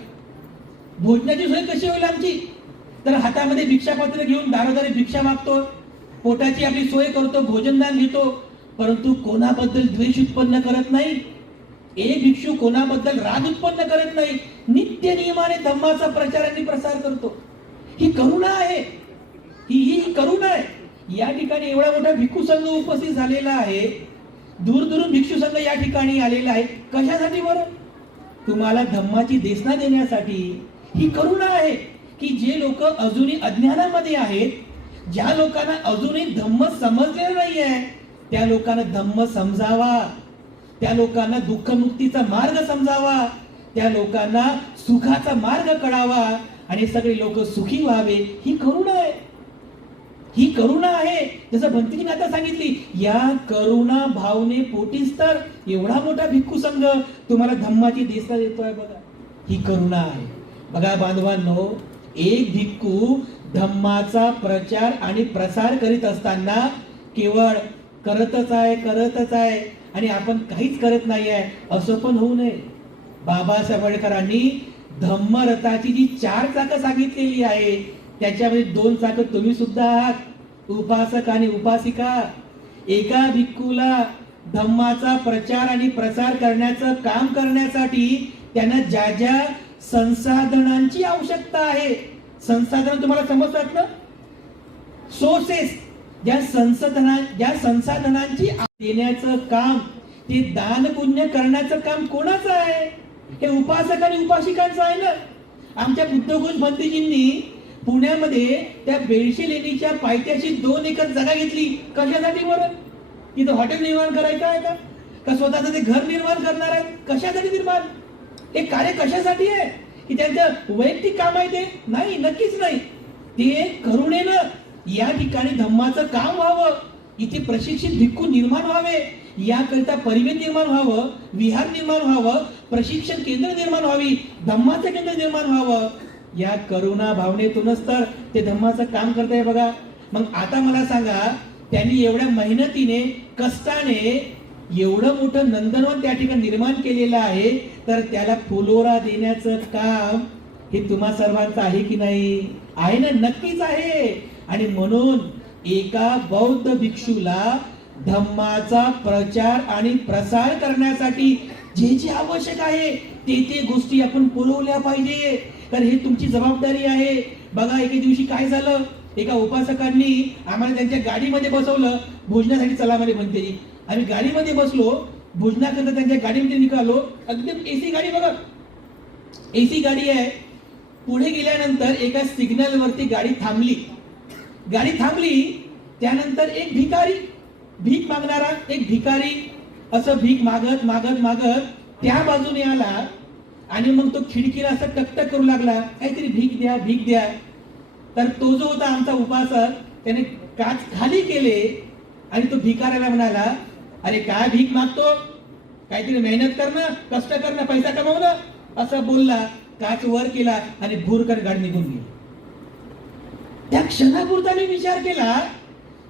भोजनाची सोय कशी होईल आमची? तर हातामध्ये भिक्षापात्र घेऊन दारोदारी भिक्षा मागतो, पोटाची आपली सोय करतो, भोजनदान घेतो, परंतु कोणाबद्दल द्वेष उत्पन्न करत नाही. एक भिक्षू कोणाबद्दल राग उत्पन्न करत नाही, नित्य नियमाने धम्माचा प्रचार आणि प्रसार करतो. ही करुणा आहे, ही करुणा आहे. या ठिकाणी एवढा मोठा भिक्षू संघ उपस्थित झालेला आहे, दूरदूरून भिक्षू संघ या ठिकाणी आलेला आहे. कशासाठी बरं? तुम्हाला धम्माची देशना देण्यासाठी. ही करुणा आहे की जे लोक अजूनही अज्ञानामध्ये आहेत, ज्या लोकांना अजूनही धम्म समजलेला नाही आहे, त्या लोकांना धम्म समजावा, त्या लोकांना दुःखमुक्तीचा मार्ग समजावा, त्या लोकांना सुखाचा मार्ग कळावा आणि सगळे लोक सुखी व्हावे. ही करुणा आहे, ही करुणा आहे. जसं भंतीने आता सांगितली, या करुणा भावने पोटीच तर एवढा मोठा भिक्खू संघ तुम्हाला धम्माची देशना देतोय. बघा ही करुणा आहे. बघा बांधवांनो, एक भिक्खू धम्माचा प्रचार आणि प्रसार करीत असताना केवळ करतच आहे आणि आपण काहीच करत नाही आहे असं पण होऊ नये. बाबासाहेब आंबेडकरांनी धम्मरथाची जी 4 चाकं सांगितलेली आहे त्याच्यामध्ये 2 चाकं तुम्ही सुद्धा आहात, उपासक आणि उपासिका. एका भिक्खूला धम्माचा प्रचार आणि प्रसार करण्याचं काम करण्यासाठी त्यांना ज्या ज्या संसाधनांची आवश्यकता आहे, संसाधन तुम्हाला समजतात ना, सोर्सेस, ज्या संसाधनांची देण्याचं काम, ते दान पुण्य करण्याचं काम कोणाचं आहे? हे उपासक आणि उपासिकांचं आहे ना. आमच्या बुद्धघोष भंतेजींनी पुण्यामध्ये त्या बेळशी लेणीच्या पायथ्याशी 2 एकर जागा घेतली. कशासाठी बरं? तिथं हॉटेल निर्माण करायचं आहे का स्वतःचं ते घर निर्माण करणार आहे? कशासाठी निर्माण? हे कार्य कशासाठी आहे? की त्यांचं वैयक्तिक काम आहे ते? नाही, नक्कीच नाही. ते करुणेनं या ठिकाणी धम्माचं काम व्हावं, इथे प्रशिक्षित भिक्खू निर्माण व्हावे, याकरिता परिवेद निर्माण व्हावं, विहार निर्माण व्हावं, प्रशिक्षण केंद्र निर्माण व्हावी, धम्माचं केंद्र निर्माण व्हावं, या करुणा भावनेतूनच तर ते धम्माचं काम करताय. बघा, मग आता मला सांगा, त्यांनी एवढ्या मेहनतीने कष्टाने एवढं मोठं नंदनवन त्या ठिकाणी निर्माण केलेलं आहे, तर त्याला फुलोरा देण्याचं काम हे तुम्हा सर्वांचं आहे की नाही? आहे ना, नक्कीच आहे. आणि म्हणून एका बौद्ध भिक्षूला धम्माचा प्रचार आणि प्रसार करण्यासाठी जे जे आवश्यक आहे ते गोष्टी आपण पुरवल्या पाहिजे, तर हे तुमची जबाबदारी आहे. बघा, एके दिवशी काय झालं, एका उपासकांनी आम्हाला त्यांच्या गाडीमध्ये बसवलं, भोजनासाठी चला मध्ये म्हणते. आम्ही गाडीमध्ये बसलो, भोजनाकरता त्यांच्या गाडीमध्ये निघालो. एकदम एसी गाडी, बघा एसी गाडी आहे. पुढे गेल्यानंतर एका सिग्नल वरती गाडी थांबली. त्यानंतर एक भिकारी, भीक मागणारा एक भिकारी असं भीक मागत मागत मागत त्या बाजूने आला आणि मग तो खिडकीला असं टकटक करू लागला, काहीतरी भीक द्या भीक द्या. तर तो जो होता आमचा उपासक, त्याने काच खाली केले आणि तो भिकाऱ्याला म्हणाला, अरे काय भीक मागतो, काहीतरी मेहनत करणं, कष्ट करणं, पैसा कमवणं, असं बोलला. काच वर केला आणि भूरकर गाडी निघून गेली. त्या क्षणापुरता विचार केला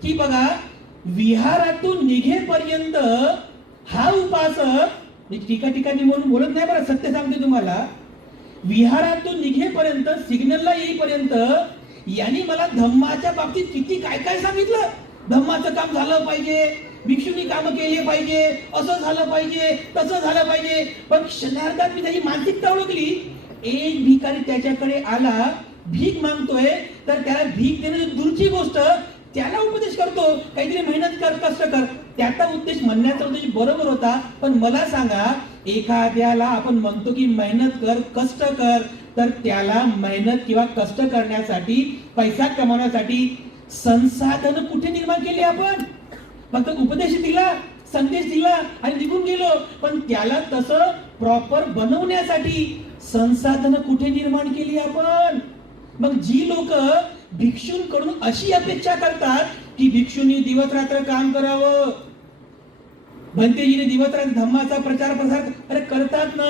की बघा, विहारातून निघेपर्यंत हा उपासक, ठिकाणी म्हणून बोलत नाही बरं, सत्य सांगते तुम्हाला, विहारातून निघेपर्यंत, सिग्नलला येईपर्यंत यांनी मला धम्माच्या बाबतीत किती काय काय सांगितलं. धम्माचं काम झालं पाहिजे, भिक्षूंनी काम केले पाहिजे, असं झालं पाहिजे, तसं झालं पाहिजे. पण क्षणार्धात मी त्याची मानसिकता ओळखली. एक भिकारी त्याच्याकडे आला, भीक मागतोय, तर त्याला भीक देणं दूरची गोष्ट, त्याला उपदेश करतो, काहीतरी मेहनत कर, कष्ट कर. त्याचा उद्देश, म्हणण्याचा उद्देश बरोबर होता. पण मला सांगा, एखाद्याला आपण म्हणतो की मेहनत कर, कष्ट कर, तर त्याला मेहनत किंवा कष्ट करण्यासाठी, पैसा कमावण्यासाठी संसाधन कुठे निर्माण केली आपण? फक्त उपदेश दिला, संदेश दिला आणि निघून गेलो. पण त्याला तसं प्रॉपर बनवण्यासाठी संसाधन कुठे निर्माण केली आपण? मग जी लोक भिक्षूंकडून अशी अपेक्षा करतात की भिक्षूंनी दिवस रात्र काम करावं, भंतेजीने दिवस रात्र धम्माचा प्रचार प्रसार, अरे करतात ना.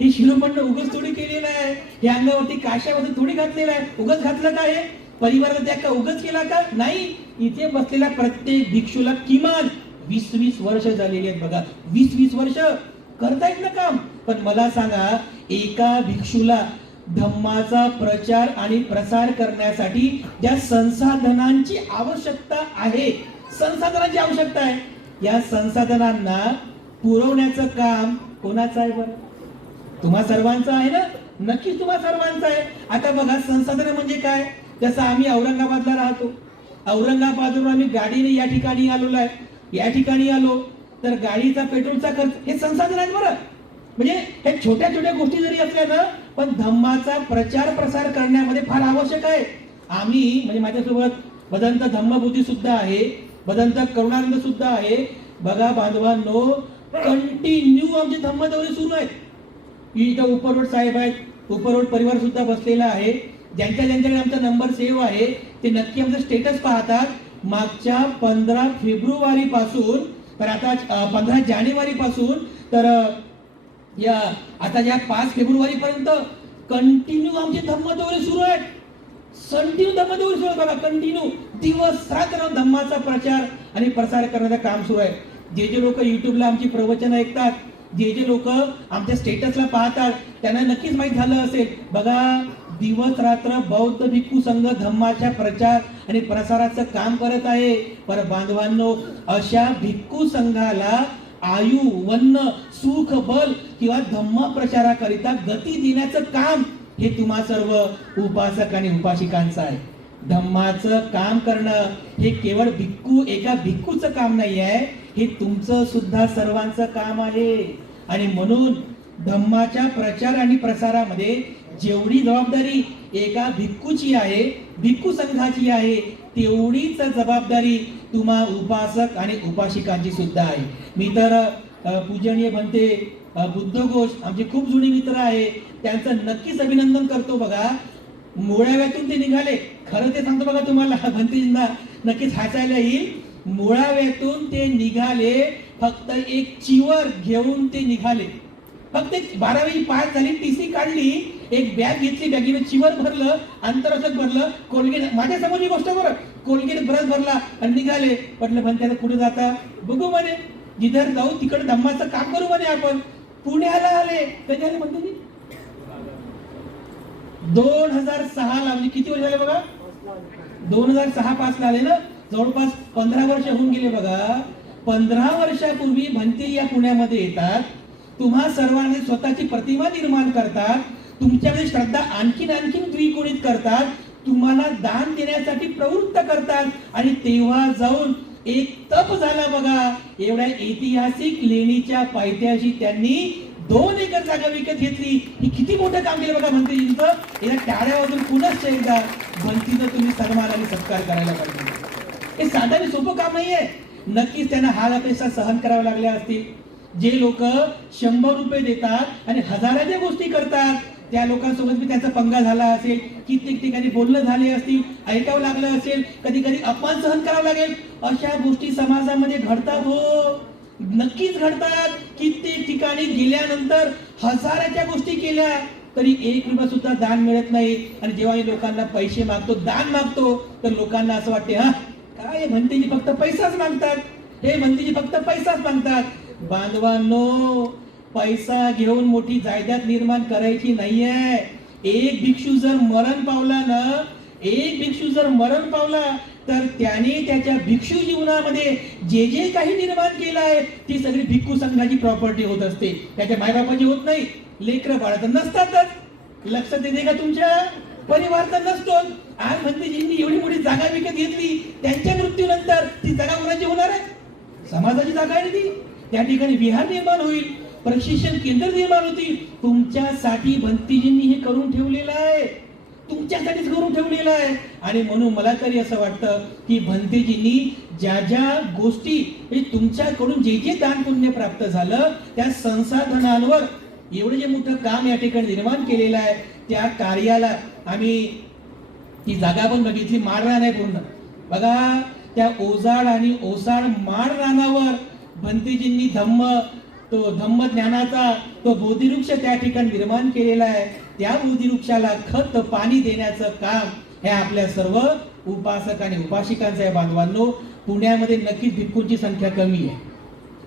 हे शिरोमंड उगच थोडी केलेलं आहे, हे अंगावरती काशावरती थोडी घातलेलं आहे, उगच घातलं का? हे परिवाराला त्या का उगच केला का? नाही. इथे बसलेल्या प्रत्येक भिक्षूला किमान 20-20 वर्ष झालेली आहेत. बघा, 20-20 वर्ष करतायत ना काम. पण मला सांगा, एका भिक्षूला धम्माचा प्रचार आणि प्रसार करण्यासाठी ज्या संसाधनांची आवश्यकता आहे, या संसाधनांना पुरवण्याचं काम कोणाचं आहे बरं? तुम्हा सर्वांचं आहे ना? नक्कीच तुम्हा सर्वांचं आहे. आता बघा, संसाधन म्हणजे काय? जसं आम्ही औरंगाबादला राहतो, औरंगाबादवरून आम्ही गाडीने या ठिकाणी आलो, तर गाडीचा पेट्रोलचा खर्च हे संसाधन आहे बरं. म्हणजे हे छोट्या छोट्या गोष्टी जरी असल्या ना, पण धम्माचा प्रचार प्रसार करण्यामध्ये फार आवश्यक आहे. आम्ही, म्हणजे माझ्यासोबत भदंत धम्मबुद्धी सुद्धा आहे, भदंत करुणानंद सुद्धा आहे. बघा बांधवांनो, कंटिन्यू आमचे धम्म दौरे सुरू आहेत. इथं उपरोड साहेब आहेत, उपरोड परिवार सुद्धा बसलेला आहे. ज्यांच्याकडे आमचा नंबर सेव्ह आहे ते नक्की आमचं स्टेटस पाहतात. मागच्या 15 फेब्रुवारी पासून तर आता 15 जानेवारी पासून तर या आता या 5 फेब्रुवारी पर्यंत कंटिन्यू आमचे धम्म दौरे सुरू आहेत. कंटिन्यू धम्म दौरे सुरू आहेत बघा. कंटिन्यू दिवस रात्र धम्माचा प्रचार आणि प्रसार करण्याचं काम सुरू आहे. जे जे लोक युट्यूबला आमची प्रवचन ऐकतात, जे जे लोक आमच्या स्टेटसला पाहतात, त्यांना नक्कीच माहित झालं असेल बघा, दिवस रात्र बौद्ध भिक्खू संघ धम्माच्या प्रचार आणि प्रसाराचं काम करत आहे. पर बांधवांनो, अशा भिक्खू संघाला आयु, वन्न, सुख, बल किंवा धम्म प्रचाराकरिता गती देण्याचं काम हे तुम्हा सर्व उपासक आणि उपासिकांचं आहे. धम्माचं काम करणं हे केवळ एका भिक्खूचं काम नाही आहे, हे तुमचं सुद्धा सर्वांचं काम आहे. आणि म्हणून धम्माच्या प्रचार आणि प्रसारामध्ये जेवढी जबाबदारी एका भिक्खूची आहे, भिक्खू संघाची आहे, तेवढीच जबाबदारी तुम्हा उपासक आणि उपासिकांची सुद्धा आहे. मी तर पूजनीय म्हणते बुद्धघोष आमचे खूप जुने मित्र आहे, त्यांचं नक्कीच अभिनंदन करतो. बघा, मुळाव्यातून ते निघाले. खरं ते सांगतो बघा तुम्हाला, भंतेजींना नक्कीच हसायला येईल. मुळाव्यातून ते निघाले फक्त एक चिवर घेऊन ते निघाले. फक्त 12वी पास झाली, टीसी काढली, एक बॅग घेतली, बॅगीने चिवर भरलं, आंतरराष्ट्रात भरलं, कोलगेट, माझ्या समोरची गोष्ट बरं, कोलगेट ब्रश भरला आणि निघाले. म्हटलं म्हणते कुठे जाता, बघू म्हणे, जिधर जाऊ तिकडे धम्माचं काम करू म्हणे आपण. पुण्याला आले. कधी आले म्हणते मी 2006 ला, म्हणजे किती वर्ष झाले बघा, 2006-5 ला आले ना, जवळपास 15 वर्ष होऊन गेले बघा. 15 वर्षापूर्वी भंते या पुण्यामध्ये येतात, तुम्हा सर्वांनी स्वतःची प्रतिमा निर्माण करतात, तुमच्यामध्ये श्रद्धा आणखीन द्विगुणित करतात, तुम्हाला दान देण्यासाठी प्रवृत्त करतात. आणि तेव्हा जाऊन एक तप झाला बघा. एवढ्या ऐतिहासिक लेणीच्या पायथ्याशी त्यांनी 2 एकर जागा विकत घेतली. ही किती मोठं काम केलं बघा भंतेजींचं. या टाळ्या वाजून पुन्हा एकदा भंतीचा तुम्ही सन्मान आणि सत्कार करायला पाहिजे. हे साधं आणि सोपं काम नाहीये. नक्कीच त्यांना हाल अपेक्षा सहन कराव्या लागल्या असतील. जे लोक 100 रुपये देतात आणि हजाराच्या गोष्टी करतात, त्या लोकांसोबत मी त्यांचा पंगा झाला असेल, कित्येक ठिकाणी बोलणं झाले असतील, ऐकावं लागलं असेल, कधी कधी अपमान सहन करावं लागेल. अशा गोष्टी समाजामध्ये घडतात, हो नक्कीच घडतात. कित्येक ठिकाणी गेल्यानंतर हजाराच्या गोष्टी केल्या तरी 1 रुपया सुद्धा दान मिळत नाही. आणि जेव्हा लोकांना पैसे मागतो, दान मागतो, तर लोकांना असं वाटते हा काय भंतेजी फक्त पैसाच मागतात, हे भंतेजी फक्त पैसाच मागतात. बांधवांनो, पैसा घेऊन मोठी जायदाद निर्माण करायची नाहीये. एक भिक्षू जर मरण पावला ना, एक भिक्षू जर मरण पावला तर त्याने त्याच्या भिक्षू जीवनामध्ये जे जे काही निर्माण केलं आहे ती सगळी भिक्खू संघाची प्रॉपर्टी होत असते, त्याच्या मायबापाची होत नाही. लेकरं बाळा तर नसतातच. लक्षात येते का तुमच्या? परिवार तर नसतो. आज भंतेजींनी एवढी मोठी जागा विकत घेतली, त्यांच्या मृत्यूनंतर ती जागा कोणाची होणार आहे? समाजाची जागा आहे ती. त्या ठिकाणी विहार निर्माण होईल, प्रशिक्षण केंद्र निर्माण होतील. तुमच्यासाठी भंतेजींनी हे करून ठेवलेलं आहे, तुमच्यासाठीच करून ठेवलेलं आहे. आणि म्हणून मला तरी असं वाटतं की भंतेजींनी ज्या ज्या गोष्टी तुमच्याकडून जे जे दान पुण्य प्राप्त झालं त्या संसाधनांवर एवढं जे मोठं काम या ठिकाणी निर्माण केलेलं आहे, त्या कार्याला आम्ही ती जागा पण बघितली, माळरान आहे पूर्ण बघा. त्या ओजाड आणि ओसाड माळरानावर भंतेजींनी धम्म ज्ञानाचा तो बोधिवृक्ष त्या ठिकाणी निर्माण केलेला आहे. त्या बोधिवृक्षाला खत पाणी देण्याचं काम हे आपल्या सर्व उपासक आणि उपासिकांचं आहे. बांधवांनो, पुण्यामध्ये नक्कीच भिक्खूंची संख्या कमी आहे.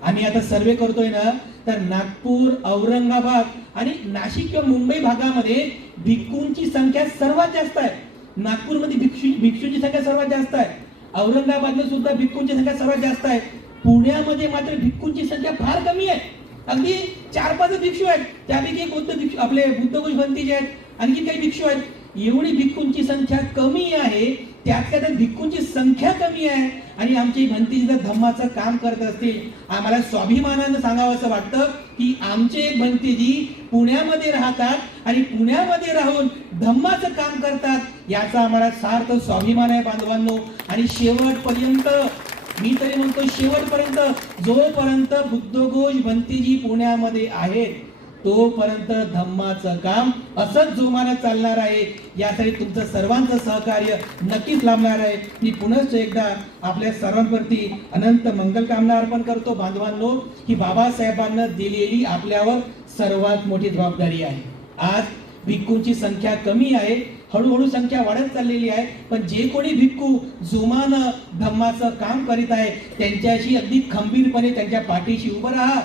आम्ही आता सर्वे करतोय ना, तर नागपूर, औरंगाबाद आणि नाशिक किंवा मुंबई भागामध्ये भिक्खूंची संख्या सर्वात जास्त आहे. नागपूरमध्ये भिक्षूंची संख्या सर्वात जास्त आहे. औरंगाबादमध्ये सुद्धा भिक्खूंची संख्या सर्वात जास्त आहे. पुण्यामध्ये मात्र भिक्खूंची संख्या फार कमी आहे. अगदी 4-5 भिक्षू आहेत, त्यापैकी एक बुद्ध भिक्षू, आपले बुद्धघोष भंतेजी आहेत, आणखी काही भिक्षू आहेत. एवढी भिक्खूंची संख्या कमी आहे, त्यातल्या त्यात भिक्खूंची संख्या कमी आहे. आणि आमची भंतेजी जर धम्माचं काम करत असतील, आम्हाला स्वाभिमानानं सांगावं असं वाटतं की आमचे भंतेजी पुण्यामध्ये राहतात आणि पुण्यामध्ये राहून धम्माचं काम करतात, याचा आम्हाला सार्थ स्वाभिमान आहे बांधवांनो. आणि शेवटपर्यंत मी तरी म्हणतो, शेवटपर्यंत जोपर्यंत बुद्धघोष भंतेजी पुण्यामध्ये आहेत तोपर्यंत धम्माचं काम असंच जोमानं चालणार आहे. यासाठी तुमचं सर्वांचं सहकार्य नक्कीच लाभणार आहे. मी पुनश्च एकदा आपल्या सर्वांवरती अनंत मंगल कामना अर्पण करतो. बांधवांनो, ही बाबासाहेबांना दिलेली आपल्यावर सर्वात मोठी जबाबदारी आहे. आज भिक्खूंची संख्या कमी आहे, हळूहळू संख्या वाढत चाललेली आहे, पण जे कोणी भिक्खू जोमानं धम्माचं काम करीत आहे त्यांच्याशी अगदी खंबीरपणे त्यांच्या पाठीशी उभं राहा.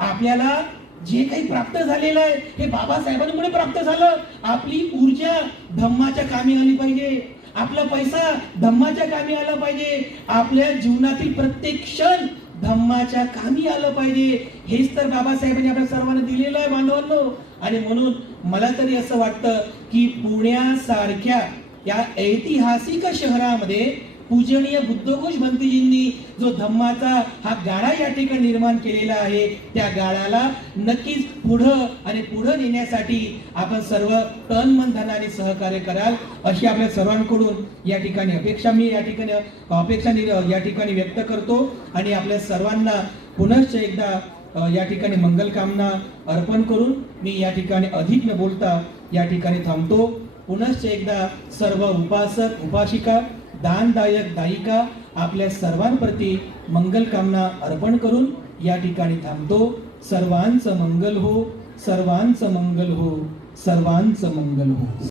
आपल्याला जे काही प्राप्त झालेलं आहे हे बाबासाहेबांमुळे प्राप्त झालं. आपली ऊर्जा धम्माच्या कामी आली पाहिजे, आपला पैसा धम्माच्या कामी आला पाहिजे, आपल्या जीवनातील प्रत्येक क्षण धम्माच्या कामी आलं पाहिजे. हेच तर बाबासाहेबांनी आपल्या सर्वांना दिलेलं आहे बांधवांनो. आणि म्हणून मला तरी असं वाटतं की पुण्यासारख्या या ऐतिहासिक शहरामध्ये पूजनीय बुद्धघोष भंतेजींनी जो धम्माचा हा गाडा या ठिकाणी निर्माण केलेला आहे, त्या गाड्याला नक्कीच पुढं नेण्यासाठी आपण सर्व तन मन धनाने सहकार्य कराल अशी आपल्या सर्वांकडून या ठिकाणी अपेक्षा या ठिकाणी व्यक्त करतो. आणि आपल्या सर्वांना पुनश्च एकदा या ठिकाणी मंगल कामना अर्पण करून मी या ठिकाणी अधिक न बोलता या ठिकाणी थांबतो. पुनश्च एकदा सर्व उपासक उपासिका दानदायक दायिका आपल्या सर्वांप्रती मंगल कामना अर्पण करून या ठिकाणी थांबतो. सर्वांचं मंगल हो, सर्वांचं मंगल हो, सर्वांचं मंगल हो.